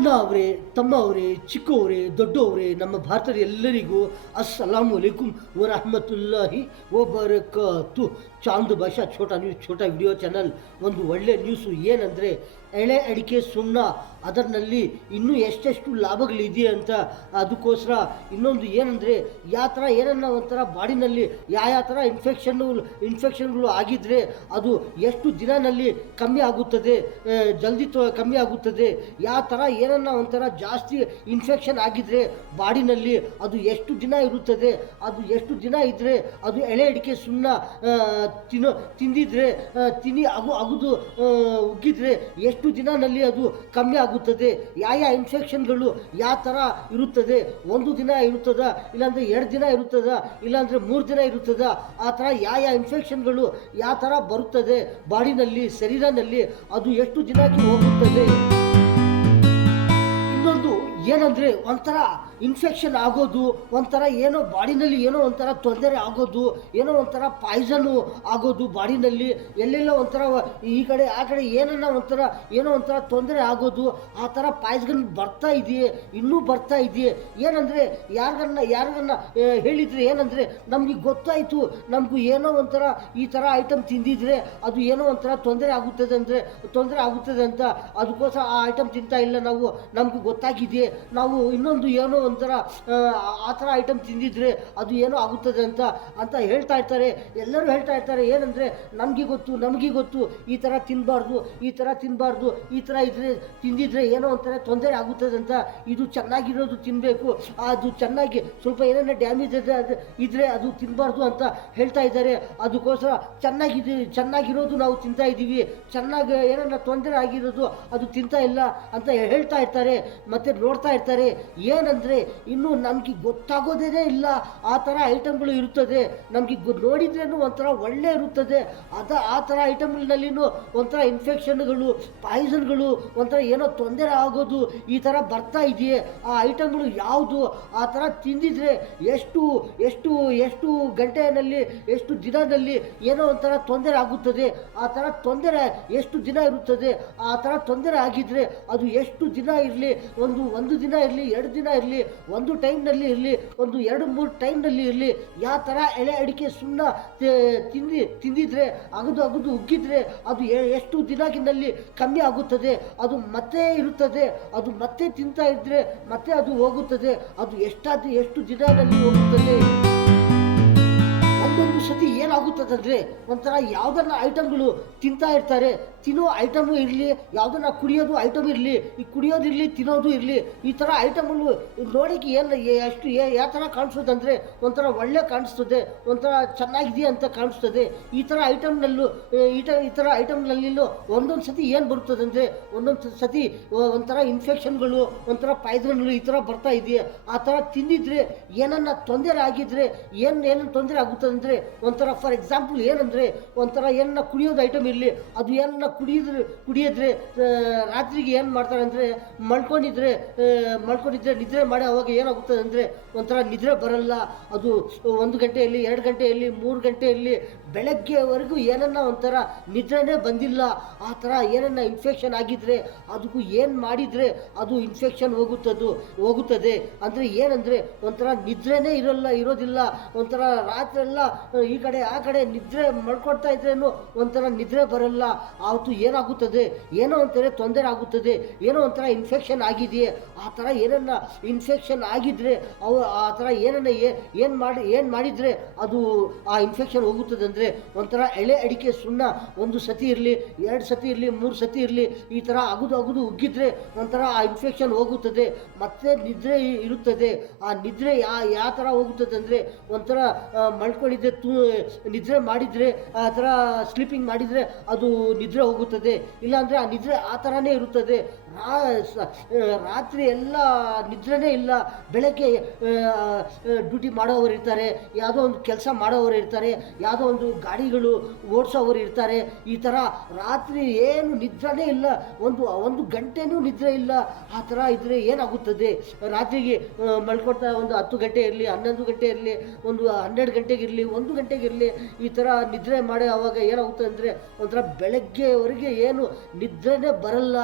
ಅಣ್ಣ ಅವರೇ, ತಮ್ಮ ಅವರೇ, ಚಿಕ್ಕವರೇ, ದೊಡ್ಡವರೇ, ನಮ್ಮ ಭಾರತದ ಎಲ್ಲರಿಗೂ ಅಸ್ಸಲಾಮು ಅಲೈಕುಮ್ ವರಹಮತುಲ್ಲಾಹಿ ವಬರಕಾತು. ಚಾಂದ್ ಭಾಷಾ ಛೋಟಾ ನ್ಯೂಸ್, ಛೋಟಾ ವಿಡಿಯೋ ಚಾನಲ್. ಒಂದು ಒಳ್ಳೆ ನ್ಯೂಸು ಏನಂದರೆ, ಎಳೆ ಅಡಿಕೆ ಸುಣ್ಣ ಅದರಲ್ಲಿ ಇನ್ನೂ ಎಷ್ಟೆಷ್ಟು ಲಾಭಗಳಿದೆ ಅಂತ. ಅದಕ್ಕೋಸ್ಕರ ಇನ್ನೊಂದು ಏನಂದರೆ, ಯಾವ ಥರ ಏನನ್ನ ಒಂಥರ ಬಾಡಿನಲ್ಲಿ ಯಾವ ಥರ ಇನ್ಫೆಕ್ಷನ್ಗಳು ಆಗಿದ್ದರೆ ಅದು ಎಷ್ಟು ದಿನದಲ್ಲಿ ಕಮ್ಮಿ ಆಗುತ್ತದೆ, ಜಲ್ದಿ ಕಮ್ಮಿ ಆಗುತ್ತದೆ. ಯಾವ ಥರ ಏನನ್ನ ಒಂಥರ ಜಾಸ್ತಿ ಇನ್ಫೆಕ್ಷನ್ ಆಗಿದ್ದರೆ ಬಾಡಿನಲ್ಲಿ ಅದು ಎಷ್ಟು ದಿನ ಇರುತ್ತದೆ, ಅದು ಎಷ್ಟು ದಿನ ಇದ್ದರೆ ಅದು ಎಳೆ ಅಡಿಕೆ ಸುಣ್ಣ ತಿಂದಿದ್ರೆ ಅಗುದು ಉಗ್ಗಿದ್ರೆ ಎಷ್ಟು ದಿನದಲ್ಲಿ ಅದು ಕಮ್ಮಿ ಆಗುತ್ತದೆ. ಯಾವ ಇನ್ಫೆಕ್ಷನ್ಗಳು ಯಾವ ಥರ ಇರುತ್ತದೆ, ಒಂದು ದಿನ ಇರುತ್ತದ, ಇಲ್ಲಾಂದರೆ 2 ದಿನ ಇರುತ್ತದ, ಇಲ್ಲಾಂದರೆ 3 ದಿನ ಇರುತ್ತದ, ಆ ಥರ ಯಾವ ಇನ್ಫೆಕ್ಷನ್ಗಳು ಯಾವ ಥರ ಬರುತ್ತದೆ ಬಾಡಿನಲ್ಲಿ, ಶರೀರನಲ್ಲಿ, ಅದು ಎಷ್ಟು ದಿನಕ್ಕೆ ಹೋಗುತ್ತದೆ. ಇನ್ನೊಂದು ಏನಂದರೆ, ಒಂಥರ ಇನ್ಫೆಕ್ಷನ್ ಆಗೋದು, ಒಂಥರ ಏನೋ ಬಾಡಿನಲ್ಲಿ ಏನೋ ಒಂಥರ ತೊಂದರೆ ಆಗೋದು, ಏನೋ ಒಂಥರ ಪಾಯ್ಸನ್ನು ಆಗೋದು ಬಾಡಿನಲ್ಲಿ, ಎಲ್ಲೆಲ್ಲ ಒಂಥರ ಈ ಕಡೆ ಆ ಕಡೆ ಏನೋ ಒಂಥರ ತೊಂದರೆ ಆಗೋದು, ಆ ಥರ ಪಾಯ್ಸನ್ ಬರ್ತಾ ಇದೆಯೇ, ಇನ್ನೂ ಬರ್ತಾ ಇದೆಯೇ. ಏನಂದರೆ ಯಾರಿಗನ್ನ ಹೇಳಿದರೆ ಏನಂದರೆ, ನಮಗೆ ಗೊತ್ತಾಯಿತು, ನಮಗೂ ಏನೋ ಒಂಥರ ಈ ಥರ ಐಟಮ್ ತಿಂದಿದ್ರೆ ಅದು ಏನೋ ಒಂಥರ ತೊಂದರೆ ಆಗುತ್ತದೆ ಅಂತ, ಅದಕ್ಕೋಸ್ಕರ ಆ ಐಟಮ್ ತಿಂತಾ ಇಲ್ಲ ನಾವು, ನಮಗೂ ಗೊತ್ತಾಗಿದೆ, ನಾವು ಇನ್ನೊಂದು ಏನೋ ಒಂಥರ ಆ ಥರ ಐಟಮ್ ತಿಂದಿದ್ರೆ ಅದು ಏನೋ ಆಗುತ್ತದೆ ಅಂತ ಹೇಳ್ತಾ ಇರ್ತಾರೆ. ಎಲ್ಲರೂ ಹೇಳ್ತಾ ಇರ್ತಾರೆ ಏನಂದರೆ, ನಮಗೆ ಗೊತ್ತು ಈ ಥರ ತಿನ್ನಬಾರ್ದು, ಈ ಥರ ತಿಂದಿದ್ರೆ ಏನೋ ಒಂಥರ ತೊಂದರೆ ಆಗುತ್ತದೆ ಅಂತ. ಇದು ಚೆನ್ನಾಗಿರೋದು ತಿನ್ನಬೇಕು, ಅದು ಚೆನ್ನಾಗಿ ಸ್ವಲ್ಪ ಏನೇನೋ ಡ್ಯಾಮೇಜ್ ಇದ್ರೆ ಅದು ತಿನ್ನಬಾರ್ದು ಅಂತ ಹೇಳ್ತಾ ಇದ್ದಾರೆ. ಅದಕ್ಕೋಸ್ಕರ ಚೆನ್ನಾಗಿರೋದು ನಾವು ತಿಂತಾ ಇದ್ದೀವಿ, ಚೆನ್ನಾಗಿ ಏನೇನ ತೊಂದರೆ ಆಗಿರೋದು ಅದು ತಿಂತಾ ಇಲ್ಲ ಅಂತ ಹೇಳ್ತಾ ಇರ್ತಾರೆ. ಮತ್ತು ನೋಡ್ತಾ ಇರ್ತಾರೆ ಏನಂದರೆ, ಇನ್ನು ನಮಗೆ ಗೊತ್ತಾಗೋದೇ ಇಲ್ಲ ಆ ಥರ ಐಟಮ್ಗಳು ಇರುತ್ತದೆ. ನಮಗೆ ನೋಡಿದ್ರೇನು ಒಂಥರ ಒಳ್ಳೆ ಇರುತ್ತದೆ, ಆ ಥರ ಐಟಮ್ನಲ್ಲಿನೂ ಒಂಥರ ಇನ್ಫೆಕ್ಷನ್ಗಳು, ಪಾಯ್ಸನ್ಗಳು, ಒಂಥರ ಏನೋ ತೊಂದರೆ ಆಗೋದು ಈ ಥರ ಬರ್ತಾ ಇದೆಯೇ. ಆ ಐಟಮ್ಗಳು ಯಾವುದು, ಆ ಥರ ತಿಂದಿದ್ರೆ ಎಷ್ಟು ಗಂಟೆಯಲ್ಲಿ, ಎಷ್ಟು ದಿನದಲ್ಲಿ ಏನೋ ಒಂಥರ ತೊಂದರೆ ಆಗುತ್ತದೆ, ಆ ಥರ ತೊಂದರೆ ಎಷ್ಟು ದಿನ ಇರುತ್ತದೆ, ಆ ಥರ ತೊಂದರೆ ಆಗಿದ್ರೆ ಅದು ಎಷ್ಟು ದಿನ ಇರಲಿ, ಒಂದು ದಿನ ಇರಲಿ, 2 ದಿನ ಇರಲಿ, ಒಂದು ಟೈಮ್ನಲ್ಲಿ ಇರಲಿ, ಒಂದು 2-3 ಟೈಮ್ನಲ್ಲಿ ಇರಲಿ, ಯಾವ ಥರ ಎಳೆ ಅಡಿಕೆ ಸುಣ್ಣ ತಿಂದಿದ್ರೆ ಅಗದು ಉಗ್ಗಿದ್ರೆ ಅದು ಎಷ್ಟು ದಿನದಲ್ಲಿ ಕಮ್ಮಿ ಆಗುತ್ತದೆ, ಅದು ಮತ್ತೆ ಇರುತ್ತದೆ, ಅದು ಮತ್ತೆ ತಿಂತಾ ಇದ್ರೆ ಮತ್ತೆ ಅದು ಹೋಗುತ್ತದೆ, ಅದು ಎಷ್ಟು ದಿನದಲ್ಲಿ ಹೋಗುತ್ತದೆ. ಒಂದೊಂದು ಸತಿ ಏನಾಗುತ್ತದಂದರೆ, ಒಂಥರ ಯಾವುದನ್ನ ಐಟಮ್ಗಳು ತಿಂತಾ ಇರ್ತಾರೆ, ತಿನ್ನೋ ಐಟಮು ಇರಲಿ, ಯಾವುದನ್ನ ಕುಡಿಯೋದು ಐಟಮ್ ಇರಲಿ, ಈ ಕುಡಿಯೋದಿರಲಿ ತಿನ್ನೋದು ಇರಲಿ, ಈ ಥರ ಐಟಮ್ಗಳು ನೋಡೋಕ್ಕೆ ಯಾವ ಥರ ಕಾಣಿಸ್ತದಂದರೆ ಒಂಥರ ಒಳ್ಳೆ ಕಾಣಿಸ್ತದೆ, ಒಂಥರ ಚೆನ್ನಾಗಿದೆ ಅಂತ ಕಾಣಿಸ್ತದೆ. ಈ ಥರ ಐಟಮ್ನಲ್ಲಿನೂ ಒಂದೊಂದು ಸತಿ ಏನು ಬರುತ್ತದಂದರೆ, ಒಂದೊಂದು ಸತಿ ಒಂಥರ ಇನ್ಫೆಕ್ಷನ್ಗಳು, ಒಂಥರ ಪಾಯ್ಸನ್ಗಳು ಈ ಥರ ಬರ್ತಾ ಇದೆಯಾ. ಆ ಥರ ತಿಂದಿದ್ರೆ ಏನನ್ನ ತೊಂದರೆ ಆಗಿದ್ರೆ ಏನು ತೊಂದರೆ ಆಗುತ್ತದೆ ಅಂದರೆ, ಒಂಥರ ಫಾರ್ ಎಕ್ಸಾಂಪಲ್ ಏನಂದರೆ, ಒಂಥರ ಏನನ್ನ ಕುಡಿಯೋದು ಐಟಮ್ ಇರಲಿ, ಅದು ಏನನ್ನ ಕುಡಿಯಿದ್ರೆ ರಾತ್ರಿಗೆ ಏನು ಮಾಡ್ತಾರೆ ಅಂದರೆ, ಮಲ್ಕೊಂಡಿದ್ರೆ ನಿದ್ರೆ ಮಾಡಿ ಅವಾಗ ಏನಾಗುತ್ತದೆ ಅಂದರೆ ಒಂಥರ ನಿದ್ರೆ ಬರಲ್ಲ. ಅದು 1 ಗಂಟೆಯಲ್ಲಿ, 2 ಗಂಟೆಯಲ್ಲಿ, 3 ಗಂಟೆಯಲ್ಲಿ, ಬೆಳಗ್ಗೆವರೆಗೂ ಏನನ್ನ ಒಂಥರ ನಿದ್ರೆನೇ ಬಂದಿಲ್ಲ. ಆ ಥರ ಏನನ್ನ ಇನ್ಫೆಕ್ಷನ್ ಆಗಿದ್ರೆ ಅದಕ್ಕೂ ಏನು ಮಾಡಿದರೆ ಅದು ಇನ್ಫೆಕ್ಷನ್ ಹೋಗುತ್ತದೆ. ಅಂದರೆ ಏನಂದರೆ, ಒಂಥರ ನಿದ್ರೆನೇ ಇರೋದಿಲ್ಲ, ಒಂಥರ ರಾತ್ರೆಲ್ಲ ಈ ಕಡೆ ಆ ಕಡೆ ನಿದ್ರೆ ಮಾಡ್ಕೊಡ್ತಾ ಇದ್ರೇನು ಒಂಥರ ನಿದ್ರೆ ಬರಲ್ಲ. ಆವತ್ತು ಏನಾಗುತ್ತದೆ, ಏನೋ ಒಂಥರ ತೊಂದರೆ ಆಗುತ್ತದೆ, ಏನೋ ಒಂಥರ ಇನ್ಫೆಕ್ಷನ್ ಆಗಿದೆಯೇ. ಆ ಥರ ಏನನ್ನ ಇನ್ಫೆಕ್ಷನ್ ಆಗಿದ್ರೆ ಆ ಥರ ಏನು ಮಾಡಿದರೆ ಅದು ಆ ಇನ್ಫೆಕ್ಷನ್ ಹೋಗುತ್ತದೆ ಅಂದರೆ, ಒಂಥರ ಎಳೆ ಅಡಿಕೆ ಸುಣ್ಣ 1 ಸತಿ ಇರಲಿ, 2 ಸತಿ ಇರಲಿ, 3 ಸತಿ ಇರಲಿ, ಈ ಥರ ಅಗುದು ಉಗ್ಗಿದ್ರೆ ಒಂಥರ ಆ ಇನ್ಫೆಕ್ಷನ್ ಹೋಗುತ್ತದೆ, ಮತ್ತೆ ನಿದ್ರೆ ಇರುತ್ತದೆ. ಆ ನಿದ್ರೆ ಯಾವ ಥರ ಹೋಗುತ್ತದೆ ಅಂದರೆ, ಒಂಥರ ಮಲ್ಕೊಂಡಿದ್ದೆ ನಿದ್ರೆ ಮಾಡಿದರೆ, ಆ ಥರ ಸ್ಲೀಪಿಂಗ್ ಮಾಡಿದರೆ ಅದು ನಿದ್ರೆ ಹೋಗುತ್ತದೆ. ಇಲ್ಲಾಂದರೆ ಆ ನಿದ್ರೆ ಆ ಥರನೇ ಇರುತ್ತದೆ. ರಾತ್ರಿ ಎಲ್ಲ ನಿದ್ರೆನೇ ಇಲ್ಲ. ಬೆಳಗ್ಗೆ ಡ್ಯೂಟಿ ಮಾಡೋರು ಇರ್ತಾರೆ, ಯಾವುದೋ ಒಂದು ಕೆಲಸ ಮಾಡೋರು ಇರ್ತಾರೆ, ಯಾವುದೋ ಒಂದು ಗಾಡಿಗಳು ಓಡಿಸೋರು ಇರ್ತಾರೆ. ಈ ಥರ ರಾತ್ರಿ ಏನು ನಿದ್ರೆನೇ ಇಲ್ಲ, ಒಂದು ಗಂಟೆನೂ ನಿದ್ರೆ ಇಲ್ಲ. ಆ ಥರ ಇದ್ದರೆ ಏನಾಗುತ್ತದೆ, ರಾತ್ರಿಗೆ ಮಲ್ಕೊಳ್ತಾ ಒಂದು 10 ಗಂಟೆ ಇರಲಿ, 11 ಗಂಟೆ ಇರಲಿ, ಒಂದು 12 ಗಂಟೆಗಿರಲಿ, 1 ಗಂಟೆಗಿರಲಿ, ಈ ಥರ ನಿದ್ರೆ ಮಾಡಿ ಆವಾಗ ಏನಾಗುತ್ತೆ ಅಂದರೆ ಒಂಥರ ಬೆಳಗ್ಗೆವರೆಗೆ ಏನು ನಿದ್ರೆನೇ ಬರಲ್ಲ.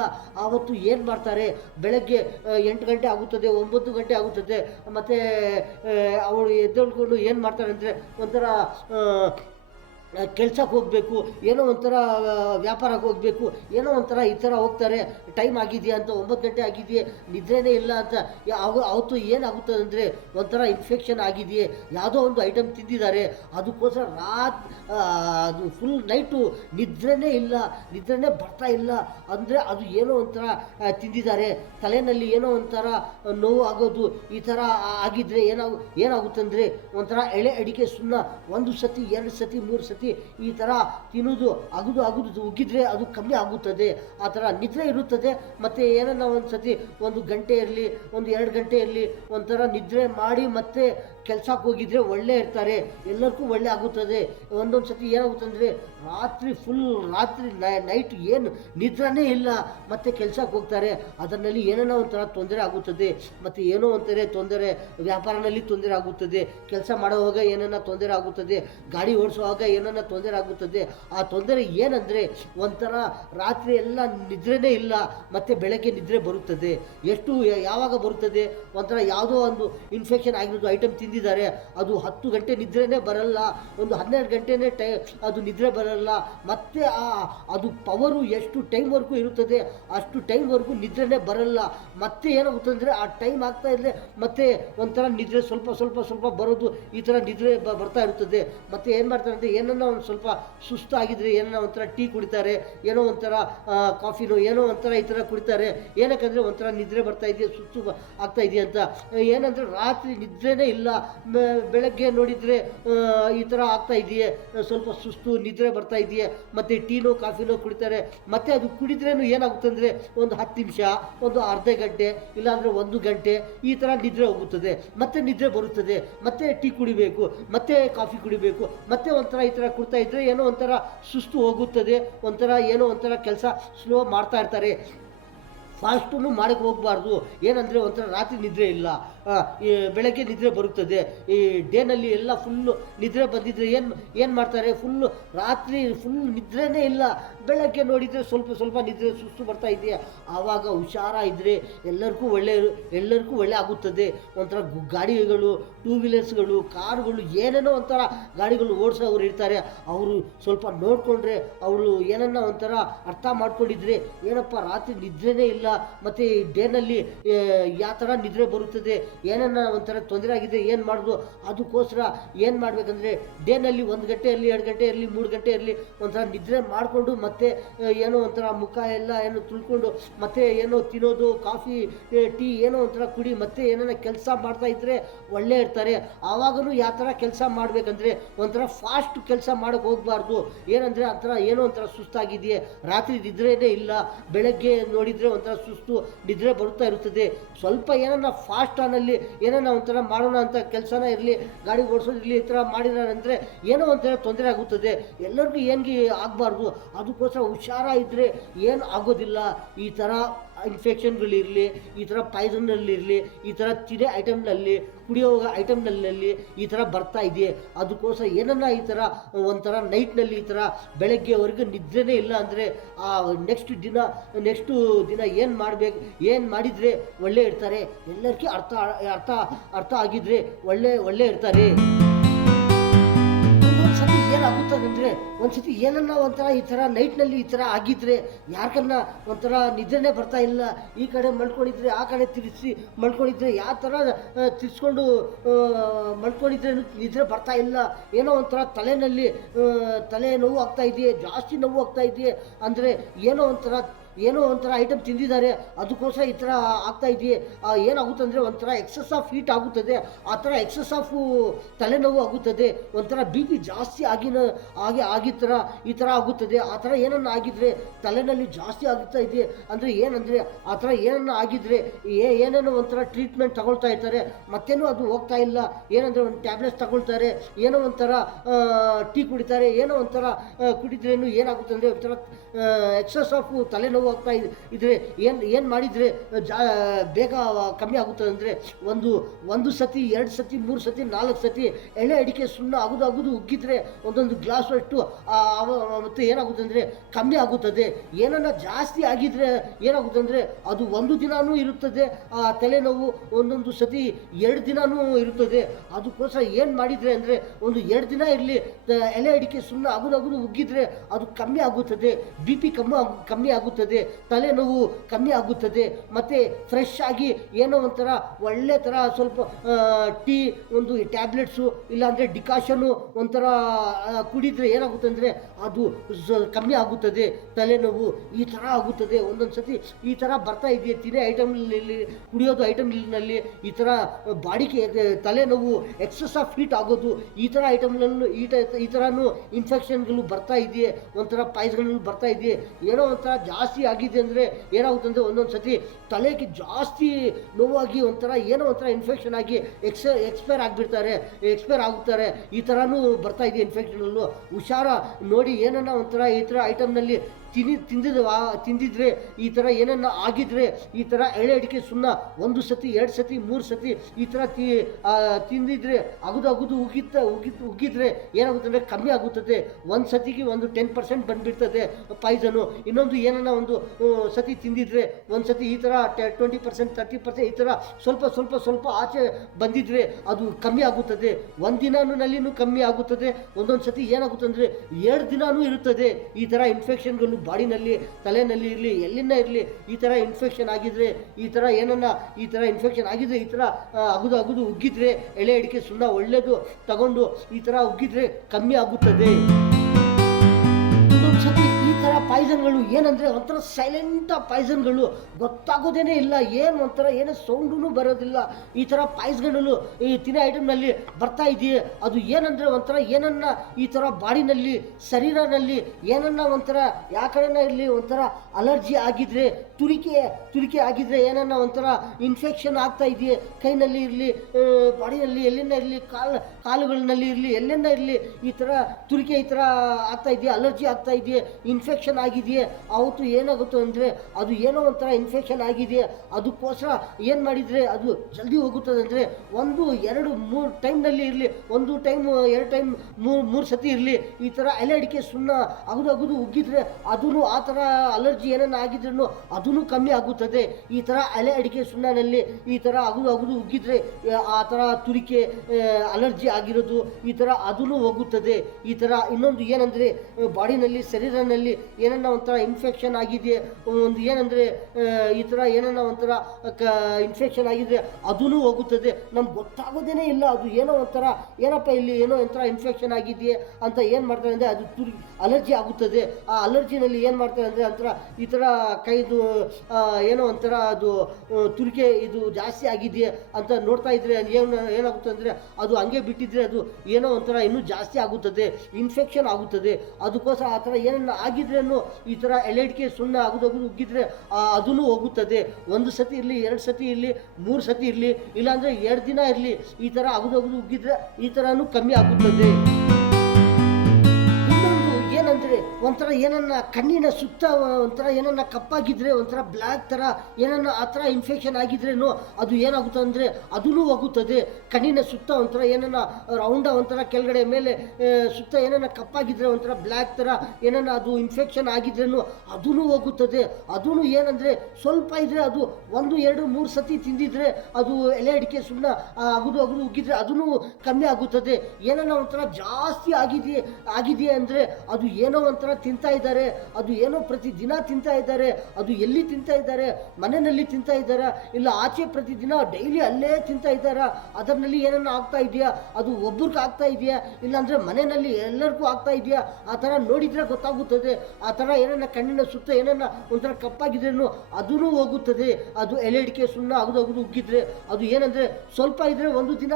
ಆವತ್ತು ಏನು ಮಾಡ್ತಾರೆ, ಬೆಳಗ್ಗೆ 8 ಗಂಟೆ ಆಗುತ್ತದೆ, 9 ಗಂಟೆ ಆಗುತ್ತದೆ, ಮತ್ತು ಅವಳು ಎದ್ದೇಳ್ಕೊಂಡು ಏನು ಮಾಡ್ತಾರೆ ಅಂದರೆ ಒಂಥರ ಕೆಲ್ಸಕ್ಕೆ ಹೋಗಬೇಕು, ಏನೋ ಒಂಥರ ವ್ಯಾಪಾರಕ್ಕೆ ಹೋಗಬೇಕು, ಏನೋ ಒಂಥರ ಈ ಥರ ಹೋಗ್ತಾರೆ. ಟೈಮ್ ಆಗಿದೆಯಾ ಅಂತ, 9 ಗಂಟೆ ಆಗಿದೆಯೇ, ನಿದ್ರೆನೇ ಇಲ್ಲ ಅಂತ. ಅವತ್ತು ಏನಾಗುತ್ತದೆ ಅಂದರೆ ಒಂಥರ ಇನ್ಫೆಕ್ಷನ್ ಆಗಿದೆಯೇ, ಯಾವುದೋ ಒಂದು ಐಟಮ್ ತಿಂದಿದ್ದಾರೆ, ಅದಕ್ಕೋಸ್ಕರ ಅದು ಫುಲ್ ನೈಟು ನಿದ್ರೆನೇ ಇಲ್ಲ, ನಿದ್ರೆನೇ ಬರ್ತಾ ಇಲ್ಲ. ಅಂದರೆ ಅದು ಏನೋ ಒಂಥರ ತಿಂದಿದ್ದಾರೆ, ತಲೆಯಲ್ಲಿ ಏನೋ ಒಂಥರ ನೋವು ಆಗೋದು, ಈ ಥರ ಆಗಿದ್ದರೆ ಏನಾಗುತ್ತಂದರೆ ಒಂಥರ ಎಳೆ ಅಡಿಕೆ ಸುಣ್ಣ 1 ಸತಿ 2 ಸತಿ 3 ಸತಿ ಈ ಥರ ತಿನ್ನೋದು ಅಗುದು ಉಗ್ಗಿದ್ರೆ ಅದು ಕಮ್ಮಿ ಆಗುತ್ತದೆ. ಆ ಥರ ನಿದ್ರೆ ಇರುತ್ತದೆ. ಮತ್ತು ಏನನ್ನ ಒಂದು ಸತಿ 1 ಗಂಟೆ ಇರಲಿ, 1-2 ಗಂಟೆ ಇರಲಿ, ಒಂಥರ ನಿದ್ರೆ ಮಾಡಿ ಮತ್ತೆ ಕೆಲ್ಸಕ್ಕೆ ಹೋಗಿದ್ರೆ ಒಳ್ಳೆ ಇರ್ತಾರೆ, ಎಲ್ಲರಿಗೂ ಒಳ್ಳೆ ಆಗುತ್ತದೆ. ಒಂದೊಂದು ಸತಿ ಏನಾಗುತ್ತಂದರೆ ರಾತ್ರಿ ನೈಟ್ ಏನು ನಿದ್ರನೇ ಇಲ್ಲ, ಮತ್ತು ಕೆಲ್ಸಕ್ಕೆ ಹೋಗ್ತಾರೆ, ಅದರಲ್ಲಿ ಏನೋ ಒಂಥರ ತೊಂದರೆ ಆಗುತ್ತದೆ. ಮತ್ತು ಏನೋ ಒಂಥರ ತೊಂದರೆ, ವ್ಯಾಪಾರದಲ್ಲಿ ತೊಂದರೆ ಆಗುತ್ತದೆ, ಕೆಲಸ ಮಾಡುವಾಗ ಏನನ್ನ ತೊಂದರೆ ಆಗುತ್ತದೆ, ಗಾಡಿ ಓಡಿಸುವಾಗ ಏನನ್ನ ತೊಂದರೆ ಆಗುತ್ತದೆ. ಆ ತೊಂದರೆ ಏನಂದರೆ ಒಂಥರ ರಾತ್ರಿ ಎಲ್ಲ ನಿದ್ರೆನೇ ಇಲ್ಲ, ಮತ್ತು ಬೆಳಗ್ಗೆ ನಿದ್ರೆ ಬರುತ್ತದೆ. ಯಾವಾಗ ಬರುತ್ತದೆ, ಒಂಥರ ಯಾವುದೋ ಒಂದು ಇನ್ಫೆಕ್ಷನ್ ಆಗಿರೋದು ಐಟಮ್ ತಿಂದಿದ್ದಾರೆ, ಅದು 10 ಗಂಟೆ ನಿದ್ರೆನೇ ಬರಲ್ಲ, ಒಂದು 12 ಗಂಟೆನೇ ಅದು ನಿದ್ರೆ ಬರಲ್ಲ. ಮತ್ತು ಅದು ಪವರು ಎಷ್ಟು ಟೈಮ್ವರೆಗೂ ಇರುತ್ತದೆ ಅಷ್ಟು ಟೈಮ್ವರೆಗೂ ನಿದ್ರೆನೇ ಬರಲ್ಲ. ಮತ್ತೆ ಏನಾಗುತ್ತಂದರೆ ಆ ಟೈಮ್ ಆಗ್ತಾ ಇದ್ದರೆ ಮತ್ತೆ ಒಂಥರ ನಿದ್ರೆ ಸ್ವಲ್ಪ ಬರೋದು, ಈ ಥರ ನಿದ್ರೆ ಬರ್ತಾ ಇರುತ್ತದೆ. ಮತ್ತು ಏನು ಮಾಡ್ತಾರೆ ಅಂದರೆ ಏನನ್ನ ಒಂದು ಸ್ವಲ್ಪ ಸುಸ್ತಾಗಿದ್ರೆ ಏನನ್ನ ಒಂಥರ ಟೀ ಕುಡಿತಾರೆ, ಏನೋ ಒಂಥರ ಕಾಫಿನೋ ಏನೋ ಒಂಥರ ಈ ಥರ ಕುಡಿತಾರೆ. ಏನಕ್ಕಂದರೆ ಒಂಥರ ನಿದ್ರೆ ಬರ್ತಾ ಇದೆಯಾ, ಸುಸ್ತು ಆಗ್ತಾ ಇದೆಯಾ ಅಂತ. ಏನಂದರೆ ರಾತ್ರಿ ನಿದ್ರೆನೇ ಇಲ್ಲ, ಬೆಳಗ್ಗೆ ನೋಡಿದರೆ ಈ ಥರ ಆಗ್ತಾ ಇದೆಯೇ, ಸ್ವಲ್ಪ ಸುಸ್ತು ನಿದ್ರೆ ಬರ್ತಾ ಇದೆಯೇ, ಮತ್ತು ಟೀನೋ ಕಾಫಿನೋ ಕುಡಿತಾರೆ. ಮತ್ತು ಅದು ಕುಡಿದ್ರೇನು ಏನಾಗುತ್ತೆ ಅಂದರೆ ಒಂದು 10 ನಿಮಿಷ, ಒಂದು ಅರ್ಧ ಗಂಟೆ, ಇಲ್ಲಾಂದರೆ 1 ಗಂಟೆ ಈ ಥರ ನಿದ್ರೆ ಹೋಗುತ್ತದೆ. ಮತ್ತೆ ನಿದ್ರೆ ಬರುತ್ತದೆ, ಮತ್ತೆ ಟೀ ಕುಡಿಬೇಕು, ಮತ್ತೆ ಕಾಫಿ ಕುಡಿಬೇಕು, ಮತ್ತೆ ಒಂಥರ ಈ ಥರ ಕುಡ್ತಾ ಇದ್ದರೆ ಏನೋ ಒಂಥರ ಸುಸ್ತು ಹೋಗುತ್ತದೆ, ಒಂಥರ ಏನೋ ಒಂಥರ ಕೆಲಸ ಸ್ಲೋ ಮಾಡ್ತಾ ಇರ್ತಾರೆ. ಫಾಸ್ಟೂ ಮಾಡೋಕ್ಕೆ ಹೋಗಬಾರ್ದು. ಏನಂದರೆ ಒಂಥರ ರಾತ್ರಿ ನಿದ್ರೆ ಇಲ್ಲ, ಬೆಳಗ್ಗೆ ನಿದ್ರೆ ಬರುತ್ತದೆ. ಈ ಡೇನಲ್ಲಿ ಎಲ್ಲ ಫುಲ್ಲು ನಿದ್ರೆ ಬಂದಿದ್ರೆ ಏನು ಮಾಡ್ತಾರೆ, ರಾತ್ರಿ ನಿದ್ರೆನೇ ಇಲ್ಲ, ಬೆಳಗ್ಗೆ ನೋಡಿದರೆ ಸ್ವಲ್ಪ ನಿದ್ರೆ ಸುಸ್ತು ಬರ್ತಾ ಇದೆಯಾ, ಆವಾಗ ಹುಷಾರಾಗಿದ್ದರೆ ಎಲ್ಲರಿಗೂ ಒಳ್ಳೆ ಆಗುತ್ತದೆ. ಒಂಥರ ಗಾಡಿಗಳು, 2 ವೀಲರ್ಸ್ಗಳು, ಕಾರುಗಳು, ಏನೇನೋ ಒಂಥರ ಗಾಡಿಗಳು ಓಡಿಸೋರು ಇರ್ತಾರೆ, ಅವರು ಸ್ವಲ್ಪ ನೋಡಿಕೊಂಡ್ರೆ, ಅವರು ಏನನ್ನ ಒಂಥರ ಅರ್ಥ ಮಾಡ್ಕೊಂಡಿದ್ರೆ ಏನಪ್ಪ ರಾತ್ರಿ ನಿದ್ರೆನೇ ಇಲ್ಲ, ಮತ್ತು ಡೇನಲ್ಲಿ ಯಾವ ಥರ ನಿದ್ರೆ ಬರುತ್ತದೆ, ಏನನ್ನ ಒಂಥರ ತೊಂದರೆ ಆಗಿದೆ, ಏನು ಮಾಡೋದು, ಅದಕ್ಕೋಸ್ಕರ ಏನು ಮಾಡಬೇಕಂದ್ರೆ ಡೇನಲ್ಲಿ 1 ಗಂಟೆ ಇರಲಿ, 2 ಗಂಟೆ ಇರಲಿ, 3 ಗಂಟೆ ಇರಲಿ, ಒಂಥರ ನಿದ್ರೆ ಮಾಡಿಕೊಂಡು ಮತ್ತೆ ಏನೋ ಒಂಥರ ಮುಖ ಎಲ್ಲ ಏನೋ ತುಳ್ಕೊಂಡು ಮತ್ತೆ ಏನೋ ತಿನ್ನೋದು, ಕಾಫಿ ಟೀ ಏನೋ ಒಂಥರ ಕುಡಿ, ಮತ್ತೆ ಏನಾರ ಕೆಲಸ ಮಾಡ್ತಾ ಇದ್ದರೆ ಒಳ್ಳೆ ಇರ್ತಾರೆ. ಆವಾಗಲೂ ಯಾವ ಥರ ಕೆಲಸ ಮಾಡಬೇಕಂದ್ರೆ ಒಂಥರ ಫಾಸ್ಟ್ ಕೆಲಸ ಮಾಡೋಕ್ಕೆ ಹೋಗಬಾರ್ದು. ಏನಂದರೆ ಆ ಥರ ಏನೋ ಒಂಥರ ಸುಸ್ತಾಗಿದೆಯೇ, ರಾತ್ರಿ ನಿದ್ರೆನೇ ಇಲ್ಲ, ಬೆಳಗ್ಗೆ ನೋಡಿದರೆ ಒಂಥರ ಸುಸ್ತು ನಿದ್ರೆ ಬರುತ್ತಾ ಇರುತ್ತದೆ. ಸ್ವಲ್ಪ ಏನನ್ನ ಫಾಸ್ಟ್ ಆನಲ್ಲಿ ಏನನ್ನ ಒಂಥರ ಮಾಡೋಣ ಅಂತ ಕೆಲಸನ ಇರಲಿ, ಗಾಡಿ ಓಡಿಸೋದಿರಲಿ, ಈ ಥರ ಮಾಡಿದ್ರೆ ಏನೋ ಒಂಥರ ತೊಂದರೆ ಆಗುತ್ತದೆ. ಎಲ್ಲರಿಗೂ ಏನ್ಗೆ ಆಗಬಾರ್ದು, ಅದಕ್ಕೋಸ್ಕರ ಹುಷಾರಾಗಿದ್ದರೆ ಏನು ಆಗೋದಿಲ್ಲ. ಈ ಥರ ಇನ್ಫೆಕ್ಷನ್ಗಳಿರಲಿ, ಈ ಥರ ಪಾಯ್ಸನ್ನಲ್ಲಿರಲಿ, ಈ ಥರ ತಿನ್ನೇ ಐಟಮ್ನಲ್ಲಿ, ಕುಡಿಯೋ ಐಟಮ್ನಲ್ಲಿ ಈ ಥರ ಬರ್ತಾ ಇದೆಯೇ, ಅದಕ್ಕೋಸ್ಕರ ಏನನ್ನ ಈ ಥರ ಒಂಥರ ನೈಟ್ನಲ್ಲಿ ಈ ಥರ ಬೆಳಗ್ಗೆವರೆಗೂ ನಿದ್ರೆನೇ ಇಲ್ಲ ಅಂದರೆ ಆ ನೆಕ್ಸ್ಟ್ ದಿನ ಏನು ಮಾಡಿದರೆ ಒಳ್ಳೆ ಇರ್ತಾರೆ, ಎಲ್ಲರಿಗೂ ಅರ್ಥ ಆಗಿದ್ರೆ ಒಳ್ಳೆ ಇರ್ತಾರೆ. ಒಂದ್ಸತಿ ಏನಾಗುತ್ತದಂದರೆ ಒಂದ್ಸತಿ ಏನನ್ನ ಒಂಥರ ಈ ಥರ ನೈಟ್ನಲ್ಲಿ ಈ ಥರ ಆಗಿದ್ರೆ, ಯಾಕನ್ನ ಒಂಥರ ನಿದ್ರೆನೇ ಬರ್ತಾ ಇಲ್ಲ, ಈ ಕಡೆ ಮಲ್ಕೊಂಡಿದ್ರೆ ಆ ಕಡೆ ತಿರ್ಗಿಸಿ ಮಲ್ಕೊಂಡಿದ್ರೆ, ಯಾವ ಥರ ತಿರ್ಸ್ಕೊಂಡು ಮಲ್ಕೊಂಡಿದ್ರೆ ನಿದ್ರೆ ಬರ್ತಾ ಇಲ್ಲ, ಏನೋ ಒಂಥರ ತಲೆ ನೋವು ಆಗ್ತಾ ಇದೆಯೇ, ಜಾಸ್ತಿ ನೋವು ಆಗ್ತಾ ಇದೆಯೇ ಅಂದರೆ ಏನೋ ಒಂಥರ ಐಟಮ್ ತಿಂದಿದ್ದಾರೆ, ಅದಕ್ಕೋಸ್ಕರ ಈ ಥರ ಆಗ್ತಾ ಇದೆಯೇ, ಏನಾಗುತ್ತೆ ಅಂದರೆ ಒಂಥರ ಎಕ್ಸಸ್ ಆಫ್ ಹೀಟ್ ಆಗುತ್ತದೆ, ಆ ಥರ ಎಕ್ಸಸ್ ಆಫ್ ತಲೆನೋವು ಆಗುತ್ತದೆ, ಒಂಥರ BP ಜಾಸ್ತಿ ಈ ಥರ ಆಗುತ್ತದೆ. ಆ ಥರ ಏನನ್ನ ಆಗಿದ್ರೆ ತಲೆನಲ್ಲಿ ಜಾಸ್ತಿ ಆಗುತ್ತಾ ಇದೆ ಅಂದರೆ ಏನಂದರೆ ಆ ಥರ ಏನನ್ನ ಆಗಿದ್ರೆ ಏನೇನೋ ಒಂಥರ ಟ್ರೀಟ್ಮೆಂಟ್ ತಗೊಳ್ತಾ ಇರ್ತಾರೆ, ಮತ್ತೇನೂ ಅದು ಹೋಗ್ತಾ ಇಲ್ಲ. ಏನಂದರೆ ಒಂದು ಟ್ಯಾಬ್ಲೆಟ್ಸ್ ತಗೊಳ್ತಾರೆ, ಏನೋ ಒಂಥರ ಟೀ ಕುಡಿತಾರೆ, ಏನೋ ಒಂಥರ ಕುಡಿದ್ರೇನು ಏನಾಗುತ್ತೆ ಅಂದರೆ ಒಂಥರ ಎಕ್ಸಸ್ ಆಫ್ ತಲೆನೋವು ಹೋಗ್ತಾ ಇದ್ರೆ ಏನು ಮಾಡಿದರೆ ಬೇಗ ಕಮ್ಮಿ ಆಗುತ್ತದೆ ಅಂದರೆ ಒಂದು ಸತಿ 2 ಸತಿ 3 ಸತಿ 4 ಸತಿ ಎಳೆ ಅಡಿಕೆ ಸುಣ್ಣ ಅಗುದು ಉಗ್ಗಿದ್ರೆ ಒಂದೊಂದು ಗ್ಲಾಸ್ ಅಷ್ಟು ಮತ್ತು ಏನಾಗುತ್ತೆ ಅಂದರೆ ಕಮ್ಮಿ ಆಗುತ್ತದೆ. ಏನನ್ನ ಜಾಸ್ತಿ ಆಗಿದ್ರೆ ಏನಾಗುತ್ತೆ ಅಂದರೆ ಅದು ಒಂದು ದಿನವೂ ಇರುತ್ತದೆ, ತಲೆನೋವು ಒಂದೊಂದು ಸತಿ 2 ದಿನವೂ ಇರುತ್ತದೆ. ಅದಕ್ಕೋಸ್ಕರ ಏನು ಮಾಡಿದರೆ ಅಂದರೆ ಒಂದು 2 ದಿನ ಇರಲಿ ಎಲೆ ಅಡಿಕೆ ಸುಣ್ಣ ಅಗುದು ಉಗ್ಗಿದ್ರೆ ಅದು ಕಮ್ಮಿ ಆಗುತ್ತದೆ, ಬಿ ಪಿ ಕಮ್ಮಿ ಆಗುತ್ತದೆ, ತಲೆನೋವು ಕಮ್ಮಿ ಆಗುತ್ತದೆ. ಮತ್ತು ಫ್ರೆಶ್ ಆಗಿ ಏನೋ ಒಂಥರ ಒಳ್ಳೆ ಥರ ಸ್ವಲ್ಪ ಟೀ, ಒಂದು ಟ್ಯಾಬ್ಲೆಟ್ಸು ಇಲ್ಲಾಂದರೆ ಡಿಕಾಷನು ಒಂಥರ ಕುಡಿದ್ರೆ ಏನಾಗುತ್ತೆ ಅಂದರೆ ಅದು ಕಮ್ಮಿ ಆಗುತ್ತದೆ, ತಲೆನೋವು ಈ ಥರ ಆಗುತ್ತದೆ. ಒಂದೊಂದು ಸತಿ ಈ ಥರ ಬರ್ತಾ ಇದೆಯಾ ತಿನ್ನೇ ಐಟಮ್ನಲ್ಲಿ, ಕುಡಿಯೋದು ಐಟಮ್ನಲ್ಲಿ ಈ ಥರ ಬಾಡಿಗೆ ತಲೆನೋವು, ಎಕ್ಸಸ್ ಆಫ್ ಹೀಟ್ ಆಗೋದು, ಈ ಥರ ಐಟಮ್ನಲ್ಲೂ ಈ ಥರನೂ ಇನ್ಫೆಕ್ಷನ್ಗಳು ಬರ್ತಾ ಇದೆಯೇ, ಒಂಥರ ಪಾಯ್ಸ್ಗಳು ಬರ್ತಾ ಇದೆಯೇ, ಏನೋ ಒಂಥರ ಜಾಸ್ತಿ ಆಗಿದೆ ಅಂದರೆ ಏನಾಗುತ್ತೆ ಅಂದರೆ ಒಂದೊಂದು ಸತಿ ತಲೆಗೆ ಜಾಸ್ತಿ ನೋವಾಗಿ ಒಂಥರ ಏನೋ ಒಂಥರ ಇನ್ಫೆಕ್ಷನ್ ಆಗಿ ಎಕ್ಸ್ಪೈರ್ ಆಗುತ್ತಾರೆ. ಈ ಥರನೂ ಬರ್ತಾ ಇದೆ ಇನ್ಫೆಕ್ಷನಲ್ಲೂ. ಹುಷಾರ ನೋಡಿ, ಏನನ್ನ ಒಂಥರ ಈ ಥರ ಐಟಮ್ನಲ್ಲಿ ತಿಂದಿದ್ರೆ ಈ ಥರ ಏನನ್ನ ಆಗಿದ್ರೆ ಈ ಥರ ಎಳೆ ಅಡಿಕೆ ಸುಣ್ಣ 1 ಸತಿ 2 ಸತಿ 3 ಸತಿ ಈ ಥರ ತಿಂದಿದ್ರೆ ಅಗುದು ಉಗ್ಗಿದ್ರೆ ಏನಾಗುತ್ತೆ ಅಂದರೆ ಕಮ್ಮಿ ಆಗುತ್ತದೆ. ಒಂದು ಸತಿಗೆ ಒಂದು 10% ಬಂದುಬಿಡ್ತದೆ ಪಾಯ್ಸನು. ಇನ್ನೊಂದು ಏನನ್ನ ಒಂದು ಸತಿ ತಿಂದಿದ್ರೆ ಒಂದು ಸತಿ ಈ ಥರ 20% 30% ಈ ಥರ ಸ್ವಲ್ಪ ಆಚೆ ಬಂದಿದ್ರೆ ಅದು ಕಮ್ಮಿ ಆಗುತ್ತದೆ. ಒಂದು ದಿನನಲ್ಲಿನೂ ಕಮ್ಮಿ ಆಗುತ್ತದೆ. ಒಂದೊಂದು ಸತಿ ಏನಾಗುತ್ತೆ ಅಂದರೆ 2 ದಿನವೂ ಇರುತ್ತದೆ. ಈ ಥರ ಇನ್ಫೆಕ್ಷನ್ಗಳು ಬಾಡಿನಲ್ಲಿ, ತಲೆನಲ್ಲಿ ಇರಲಿ, ಎಲ್ಲಿಂದ ಇರಲಿ, ಈ ಥರ ಇನ್ಫೆಕ್ಷನ್ ಆಗಿದ್ರೆ ಈ ಥರ ಇನ್ಫೆಕ್ಷನ್ ಆಗಿದ್ರೆ ಈ ಥರ ಅಗುದು ಉಗ್ಗಿದ್ರೆ ಎಳೆ ಅಡಿಕೆ ಸುಣ್ಣ ಒಳ್ಳೆಯದು ತಗೊಂಡು ಈ ಥರ ಉಗ್ಗಿದ್ರೆ ಕಮ್ಮಿ ಆಗುತ್ತದೆ. ಸತಿ ಈ ಥರ ಪಾಯ್ಸನ್ಗಳು ಏನಂದರೆ ಒಂಥರ ಸೈಲೆಂಟ್ ಪಾಯ್ಸನ್ಗಳು, ಗೊತ್ತಾಗೋದೇನೇ ಇಲ್ಲ, ಏನೋ ಸೌಂಡೂ ಬರೋದಿಲ್ಲ. ಈ ಥರ ಪಾಯ್ಸ್ಗಳು ಈ ತಿನ್ನೋ ಐಟಮ್ನಲ್ಲಿ ಬರ್ತಾ ಇದೆಯೇ, ಅದು ಏನಂದರೆ ಒಂಥರ ಏನನ್ನ ಈ ಥರ ಬಾಡಿನಲ್ಲಿ, ಶರೀರನಲ್ಲಿ ಏನನ್ನ ಒಂಥರ ಯಾಕಡೆನ ಇರಲಿ ಒಂಥರ ಅಲರ್ಜಿ ಆಗಿದ್ರೆ, ತುರಿಕೆ ಆಗಿದ್ರೆ, ಏನನ್ನ ಒಂಥರ ಇನ್ಫೆಕ್ಷನ್ ಆಗ್ತಾ ಇದೆಯೇ, ಕೈನಲ್ಲಿ ಇರಲಿ, ಬಾಡಿನಲ್ಲಿ ಎಲ್ಲಿಂದ ಇರಲಿ, ಕಾಲುಗಳಿನಲ್ಲಿ ಇರಲಿ, ಎಲ್ಲಿಂದ ಇರಲಿ, ಈ ಥರ ತುರಿಕೆ ಈ ಥರ ಆಗ್ತಾ ಇದೆಯಾ, ಅಲರ್ಜಿ ಆಗ್ತಾ ಇದೆಯೇ, ಇನ್ಫೆಕ್ಷನ್ ಆಗಿದೆಯೇ, ಅವತ್ತು ಏನಾಗುತ್ತೆ ಅಂದರೆ ಅದು ಏನೋ ಒಂಥರ ಇನ್ಫೆಕ್ಷನ್ ಆಗಿದೆಯೇ. ಅದಕ್ಕೋಸ್ಕರ ಏನು ಮಾಡಿದರೆ ಅದು ಜಲ್ದಿ ಹೋಗುತ್ತದೆ ಅಂದರೆ 1 2 3 ಟೈಮ್ನಲ್ಲಿ ಇರಲಿ, 1 ಟೈಮ್ 2 ಟೈಮ್ 3 ಸತಿ ಇರಲಿ, ಈ ಥರ ಎಲೆ ಅಡಿಕೆ ಸುಣ್ಣ ಅಗುದು ಉಗ್ಗಿದ್ರೆ ಅದೂ ಆ ಥರ ಅಲರ್ಜಿ ಏನನ್ನ ಆಗಿದ್ರೂ ಅದೂ ಕಮ್ಮಿ ಆಗುತ್ತದೆ. ಈ ಥರ ಎಲೆ ಅಡಿಕೆ ಸುಣ್ಣನಲ್ಲಿ ಈ ಥರ ಅಗುದು ಉಗ್ಗಿದ್ರೆ ಆ ಥರ ತುರಿಕೆ, ಅಲರ್ಜಿ ಆಗಿರೋದು ಈ ಥರ ಅದೂ ಹೋಗುತ್ತದೆ. ಈ ಥರ ಇನ್ನೊಂದು ಏನಂದರೆ ಬಾಡಿನಲ್ಲಿ, ಶರೀರನಲ್ಲಿ ಏನನ್ನ ಒಂಥರ ಇನ್ಫೆಕ್ಷನ್ ಆಗಿದೆಯೇ, ಒಂದು ಏನಂದರೆ ಈ ಥರ ಏನನ್ನ ಒಂಥರ ಇನ್ಫೆಕ್ಷನ್ ಆಗಿದ್ರೆ ಅದೂ ಹೋಗುತ್ತದೆ. ನಮ್ಗೆ ಗೊತ್ತಾಗೋದೇ ಇಲ್ಲ, ಅದು ಏನೋ ಒಂಥರ ಏನಪ್ಪ ಇಲ್ಲಿ ಏನೋ ಒಂಥರ ಇನ್ಫೆಕ್ಷನ್ ಆಗಿದೆಯೇ ಅಂತ ಏನು ಮಾಡ್ತಾರೆ ಅಂದರೆ ಅದು ಅಲರ್ಜಿ ಆಗುತ್ತದೆ. ಆ ಅಲರ್ಜಿನಲ್ಲಿ ಏನು ಮಾಡ್ತಾರೆ ಅಂದರೆ ಒಂಥರ ಈ ಥರ ಕೈದು ಏನೋ ಒಂಥರ ಅದು ತುರಿಕೆ ಇದು ಜಾಸ್ತಿ ಆಗಿದೆಯೇ ಅಂತ ನೋಡ್ತಾ ಇದ್ರೆ ಏನಾಗುತ್ತೆ ಅಂದರೆ ಅದು ಹಂಗೆ ಬಿಟ್ಟಿದ್ರೆ ಅದು ಏನೋ ಒಂಥರ ಇನ್ನೂ ಜಾಸ್ತಿ ಆಗುತ್ತದೆ, ಇನ್ಫೆಕ್ಷನ್ ಆಗುತ್ತದೆ. ಅದಕ್ಕೋಸ್ಕರ ಆ ಥರ ಏನನ್ನ ಆಗಿದ್ರೂ ಈ ಥರ ಎಲೆ ಅಡಿಕೆ ಸುಣ್ಣ ಅಗುದು ಉಗ್ಗಿದ್ರೆ ಅದೂ ಹೋಗುತ್ತದೆ. 1 ಸತಿ ಇರಲಿ, 2 ಸತಿ ಇರಲಿ, 3 ಸತಿ ಇರಲಿ, ಇಲ್ಲಾಂದರೆ 2 ದಿನ ಇರಲಿ, ಈ ಥರ ಅಗುದು ಉಗ್ಗಿದ್ರೆ ಈ ಥರನೂ ಕಮ್ಮಿ ಆಗುತ್ತದೆ. ಏನಂದರೆ ಒಂಥರ ಏನನ್ನ ಕಣ್ಣಿನ ಸುತ್ತ ಒಂಥರ ಏನನ್ನ ಕಪ್ಪಾಗಿದ್ರೆ, ಒಂಥರ ಬ್ಲ್ಯಾಕ್ ಥರ ಏನನ್ನ ಆ ಥರ ಇನ್ಫೆಕ್ಷನ್ ಆಗಿದ್ರೇನು ಅದು ಏನಾಗುತ್ತೆ ಅಂದರೆ ಅದೂ ಹೋಗುತ್ತದೆ. ಕಣ್ಣಿನ ಸುತ್ತ ಒಂಥರ ಏನನ್ನ ರೌಂಡ ಒಂಥರ ಕೆಳಗಡೆ ಮೇಲೆ ಸುತ್ತ ಏನನ್ನ ಕಪ್ಪಾಗಿದ್ರೆ ಒಂಥರ ಬ್ಲ್ಯಾಕ್ ಥರ ಏನನ್ನ ಅದು ಇನ್ಫೆಕ್ಷನ್ ಆಗಿದ್ರೇನು ಅದೂ ಹೋಗುತ್ತದೆ. ಅದೂ ಏನಂದರೆ ಸ್ವಲ್ಪ ಇದ್ದರೆ ಅದು 1 2 3 ಸತಿ ತಿಂದಿದ್ರೆ ಅದು ಎಲೆ ಅಡಿಕೆ ಸುಣ್ಣ ಅಗುದು ಉಗ್ಗಿದ್ರೆ ಅದೂ ಕಮ್ಮಿ ಆಗುತ್ತದೆ. ಏನನ್ನ ಒಂಥರ ಜಾಸ್ತಿ ಆಗಿದೆಯೇ ಅಂದರೆ ಅದು ಏನೋ ಒಂಥರ ತಿಂತಾ ಇದ್ದಾರೆ, ಅದು ಏನೋ ಪ್ರತಿದಿನ ತಿಂತಾ ಇದ್ದಾರೆ, ಅದು ಎಲ್ಲಿ ತಿಂತಾ ಇದ್ದಾರೆ, ಮನೆಯಲ್ಲಿ ತಿಂತಾ ಇದ್ದಾರಾ ಇಲ್ಲ ಆಚೆ ಪ್ರತಿದಿನ ಡೈಲಿ ಅಲ್ಲೇ ತಿಂತಾ ಇದ್ದಾರಾ, ಅದರಲ್ಲಿ ಏನನ್ನ ಆಗ್ತಾ ಇದೆಯಾ, ಅದು ಒಬ್ರಿಗೆ ಆಗ್ತಾ ಇದೆಯಾ ಇಲ್ಲಾಂದರೆ ಮನೆಯಲ್ಲಿ ಎಲ್ಲರಿಗೂ ಆಗ್ತಾ ಇದೆಯಾ, ಆ ಥರ ನೋಡಿದರೆ ಗೊತ್ತಾಗುತ್ತದೆ. ಆ ಥರ ಏನನ್ನ ಕಣ್ಣಿನ ಸುತ್ತ ಏನನ್ನ ಒಂಥರ ಕಪ್ಪಾಗಿದ್ರೂ ಅದೂ ಹೋಗುತ್ತದೆ. ಅದು ಎಲೆ ಅಡಿಕೆ ಸುಣ್ಣ ಅಗುದು ಉಗ್ಗಿದ್ರೆ ಅದು ಏನಂದರೆ ಸ್ವಲ್ಪ ಇದ್ದರೆ 1 ದಿನ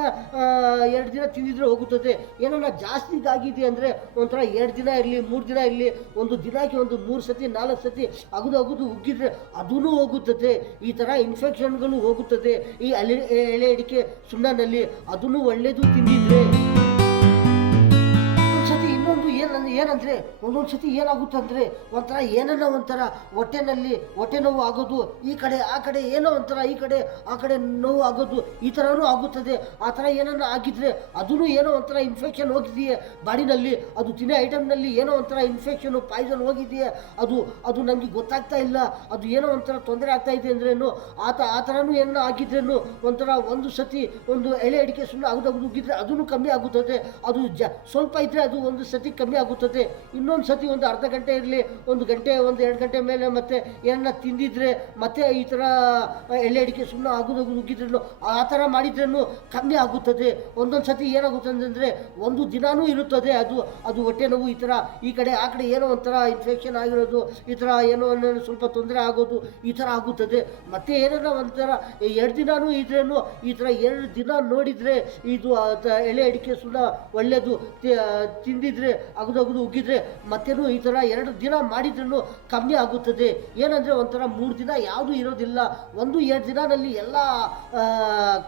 2 ದಿನ ತಿಂದಿದ್ರೆ ಹೋಗುತ್ತದೆ. ಏನನ್ನ ಜಾಸ್ತಿ ಆಗಿದೆ ಅಂದರೆ ಒಂಥರ 2 ದಿನ ಇರಲಿ, 3 ದಿನ ಇರಲಿ, ಒಂದು ದಿನಕ್ಕೆ ಒಂದು 3 ಸತಿ 4 ಸತಿ ಅಗುದು ಉಗ್ಗಿದ್ರೆ ಅದೂ ಹೋಗುತ್ತದೆ. ಈ ಥರ ಇನ್ಫೆಕ್ಷನ್ಗಳು ಹೋಗುತ್ತದೆ ಈ ಎಲೆ ಅಡಿಕೆ ಸುಣ್ಣನಲ್ಲಿ. ಅದೂ ಒಳ್ಳೆಯದು ತಿಂದಿದ್ರೆ. ಇನ್ನೊಂದು ಏನಂದರೆ ಒಂದೊಂದು ಸತಿ ಏನಾಗುತ್ತಂದರೆ ಒಂಥರ ಏನನ್ನ ಒಂಥರ ಹೊಟ್ಟೆ ನೋವು ಆಗೋದು, ಈ ಕಡೆ ಆ ಕಡೆ ಏನೋ ಒಂಥರ ಈ ಕಡೆ ಆ ಕಡೆ ನೋವು ಆಗೋದು, ಈ ಥರನೂ ಆಗುತ್ತದೆ. ಆ ಥರ ಏನನ್ನ ಆಗಿದ್ರೆ ಅದೂ ಏನೋ ಒಂಥರ ಇನ್ಫೆಕ್ಷನ್ ಹೋಗಿದೆಯೇ ಬಾಡಿನಲ್ಲಿ, ಅದು ತಿನ್ನೋ ಐಟಮ್ನಲ್ಲಿ ಏನೋ ಒಂಥರ ಇನ್ಫೆಕ್ಷನು ಪಾಯ್ಸನ್ ಹೋಗಿದೆಯೇ, ಅದು ನನಗೆ ಗೊತ್ತಾಗ್ತಾ ಇಲ್ಲ, ಅದು ಏನೋ ಒಂಥರ ತೊಂದರೆ ಆಗ್ತಾ ಇದೆ ಅಂದ್ರೇನು ಆ ಥರನೂ ಏನೋ ಆಗಿದ್ರೇನು ಒಂಥರ ಒಂದು ಸತಿ ಒಂದು ಎಳೆ ಅಡಿಕೆ ಸುಮ್ಮನೆ ಅಗದು ಉಗಿದ್ರೆ ಅದೂ ಕಮ್ಮಿ ಆಗುತ್ತದೆ. ಅದು ಸ್ವಲ್ಪ ಇದ್ದರೆ ಅದು ಒಂದು ಸತಿ ಕಮ್ಮಿ ಆಗುತ್ತದೆ. ಇನ್ನೊಂದು ಸತಿ ಒಂದು ಅರ್ಧ ಗಂಟೆ ಇರಲಿ, ಒಂದು ಗಂಟೆ, ಒಂದು 2 ಗಂಟೆ ಮೇಲೆ ಮತ್ತೆ ಏನನ್ನ ತಿಂದಿದ್ರೆ ಮತ್ತೆ ಈ ಥರ ಎಳೆ ಅಡಿಕೆ ಸುಮ್ಮನೆ ಅಗದು ಉಗಿದ್ರೂ ಆ ಥರ ಮಾಡಿದ್ರೂ ಕಮ್ಮಿ ಆಗುತ್ತದೆ. ಒಂದೊಂದು ಸತಿ ಏನಾಗುತ್ತದೆ ಅಂದರೆ ಒಂದು ದಿನಾನೂ ಇರುತ್ತದೆ ಅದು ಹೊಟ್ಟೆ ನೋವು, ಈ ಥರ ಈ ಕಡೆ ಆ ಕಡೆ ಏನೋ ಒಂಥರ ಇನ್ಫೆಕ್ಷನ್ ಆಗಿರೋದು, ಈ ಥರ ಏನೋ ಸ್ವಲ್ಪ ತೊಂದರೆ ಆಗೋದು, ಈ ಥರ ಆಗುತ್ತದೆ. ಮತ್ತು ಏನಾರ ಒಂಥರ 2 ದಿನಾನೂ ಇದ್ರೇನು ಈ ಥರ 2 ದಿನ ನೋಡಿದರೆ ಇದು ಎಳೆ ಅಡಿಕೆ ಸುಮ್ಮನೆ ಒಳ್ಳೆಯದು ತಿಂದಿದ್ರೆ ಅಗದು ಉಗ್ಗಿದ್ರೆ ಮತ್ತೇನು ಈ ಥರ 2 ದಿನ ಮಾಡಿದ್ರೂ ಕಮ್ಮಿ ಆಗುತ್ತದೆ. ಏನಂದರೆ ಒಂಥರ 3 ದಿನ ಯಾವುದೂ ಇರೋದಿಲ್ಲ, 1-2 ದಿನದಲ್ಲಿ ಎಲ್ಲ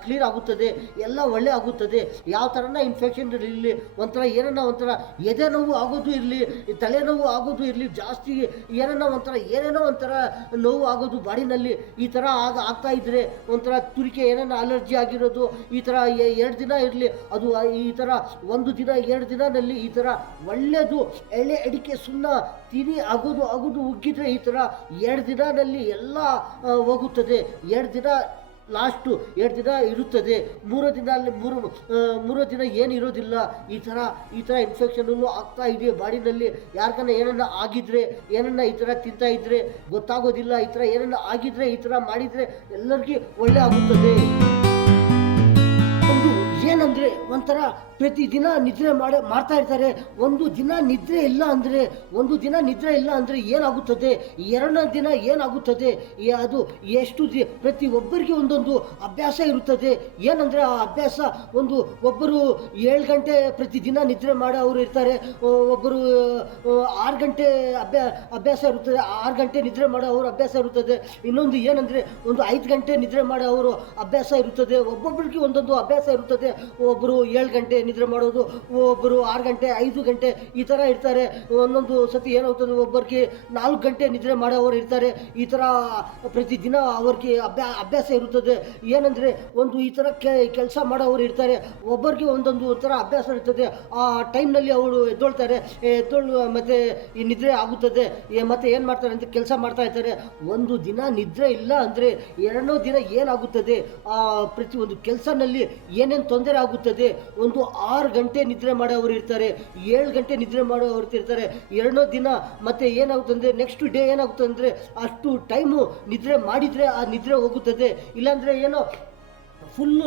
ಕ್ಲಿಯರ್ ಆಗುತ್ತದೆ, ಎಲ್ಲ ಒಳ್ಳೆ ಆಗುತ್ತದೆ. ಯಾವ ಥರನ ಇನ್ಫೆಕ್ಷನ್ ಇರಲಿ, ಒಂಥರ ಏನನ್ನ ಒಂಥರ ಎದೆ ನೋವು ಆಗೋದು ಇರಲಿ, ತಲೆನೋವು ಆಗೋದು ಇರಲಿ, ಜಾಸ್ತಿ ಏನೇನೋ ಒಂಥರ ನೋವು ಆಗೋದು ಬಾಡಿನಲ್ಲಿ, ಈ ಥರ ಆಗ್ತಾ ಇದ್ದರೆ ಒಂಥರ ತುರಿಕೆ ಏನನ್ನ ಅಲರ್ಜಿ ಆಗಿರೋದು, ಈ ಥರ 2 ದಿನ ಇರಲಿ, ಅದು ಈ ಥರ 1 ದಿನ 2 ದಿನದಲ್ಲಿ ಈ ಥರ ಒಳ್ಳೆಯದು ಎಳೆ ಅಡಿಕೆ ಸುಣ್ಣ ತಿನಿ ಆಗೋದು ಉಗ್ಗಿದ್ರೆ ಈ ಥರ 2 ದಿನದಲ್ಲಿ ಎಲ್ಲ ಹೋಗುತ್ತದೆ. 2 ದಿನ ಲಾಸ್ಟು 2 ದಿನ ಇರುತ್ತದೆ, 3 ದಿನ ಏನು ಇರೋದಿಲ್ಲ. ಈ ಥರ ಇನ್ಫೆಕ್ಷನನ್ನು ಆಗ್ತಾ ಇದೆ ಬಾಡಿನಲ್ಲಿ. ಯಾರಿಗನ್ನ ಏನನ್ನ ಆಗಿದ್ರೆ, ಏನನ್ನ ಈ ಥರ ತಿಂತಾ ಇದ್ದರೆ ಗೊತ್ತಾಗೋದಿಲ್ಲ. ಈ ಥರ ಏನನ್ನ ಆಗಿದ್ರೆ, ಈ ಥರ ಮಾಡಿದರೆ ಎಲ್ಲರಿಗೂ ಒಳ್ಳೆ ಆಗುತ್ತದೆ. ಏನಂದರೆ ಒಂಥರ ಪ್ರತಿದಿನ ನಿದ್ರೆ ಮಾಡ್ತಾ ಇರ್ತಾರೆ. ಒಂದು ದಿನ ನಿದ್ರೆ ಇಲ್ಲ ಅಂದರೆ ಏನಾಗುತ್ತದೆ, 2ನೇ ದಿನ ಏನಾಗುತ್ತದೆ, ಅದು ಎಷ್ಟು ಪ್ರತಿಯೊಬ್ಬರಿಗೆ ಒಂದೊಂದು ಅಭ್ಯಾಸ ಇರುತ್ತದೆ. ಏನಂದರೆ ಆ ಅಭ್ಯಾಸ ಒಬ್ಬರು 7 ಗಂಟೆ ಪ್ರತಿದಿನ ನಿದ್ರೆ ಮಾಡೋರು ಇರ್ತಾರೆ, ಒಬ್ಬರು 6 ಗಂಟೆ ಅಭ್ಯಾಸ ಇರುತ್ತದೆ, 6 ಗಂಟೆ ನಿದ್ರೆ ಮಾಡೋ ಅವ್ರ ಅಭ್ಯಾಸ ಇರುತ್ತದೆ. ಇನ್ನೊಂದು ಏನಂದರೆ 5 ಗಂಟೆ ನಿದ್ರೆ ಮಾಡೋ ಅವರು ಅಭ್ಯಾಸ ಇರುತ್ತದೆ. ಒಬ್ಬೊಬ್ಬರಿಗೆ ಒಂದೊಂದು ಅಭ್ಯಾಸ ಇರುತ್ತದೆ. ಒಬ್ಬರು 7 ಗಂಟೆ ನಿದ್ರೆ ಮಾಡೋದು, ಒಬ್ಬರು 6 ಗಂಟೆ 5 ಗಂಟೆ ಈ ಥರ ಇರ್ತಾರೆ. ಒಂದೊಂದು ಸತಿ ಏನಾಗ್ತದೆ, ಒಬ್ಬರಿಗೆ 4 ಗಂಟೆ ನಿದ್ರೆ ಮಾಡೋರು ಇರ್ತಾರೆ. ಈ ಥರ ಪ್ರತಿದಿನ ಅವ್ರಿಗೆ ಅಭ್ಯಾಸ ಇರುತ್ತದೆ. ಏನಂದರೆ ಈ ಥರ ಕೆಲಸ ಮಾಡೋರು ಇರ್ತಾರೆ, ಒಬ್ಬರಿಗೆ ಒಂದೊಂದು ಥರ ಅಭ್ಯಾಸ ಇರ್ತದೆ. ಆ ಟೈಮ್ನಲ್ಲಿ ಅವರು ಎದ್ದೊಳ್ತಾರೆ, ಮತ್ತು ಈ ನಿದ್ರೆ ಆಗುತ್ತದೆ. ಮತ್ತು ಏನು ಮಾಡ್ತಾರೆ ಅಂತ ಕೆಲಸ ಮಾಡ್ತಾ ಇರ್ತಾರೆ. ಒಂದು ದಿನ ನಿದ್ರೆ ಇಲ್ಲ ಅಂದರೆ 2ನೇ ದಿನ ಏನಾಗುತ್ತದೆ, ಪ್ರತಿಯೊಂದು ಕೆಲಸನಲ್ಲಿ ಏನೇನು ತೊಂದರೆ ಆಗುತ್ತದೆ. 6 ಗಂಟೆ ನಿದ್ರೆ ಮಾಡೋರು ಇರ್ತಾರೆ, 7 ಗಂಟೆ ನಿದ್ರೆ ಮಾಡೋರು ಇರ್ತಾರೆ 2ನೇ ದಿನ. ಮತ್ತು ಏನಾಗುತ್ತಂದರೆ ನೆಕ್ಸ್ಟ್ ಡೇ ಏನಾಗುತ್ತಂದರೆ ಅಷ್ಟು ಟೈಮು ನಿದ್ರೆ ಮಾಡಿದರೆ ಆ ನಿದ್ರೆ ಹೋಗುತ್ತದೆ. ಇಲ್ಲಾಂದರೆ ಏನೋ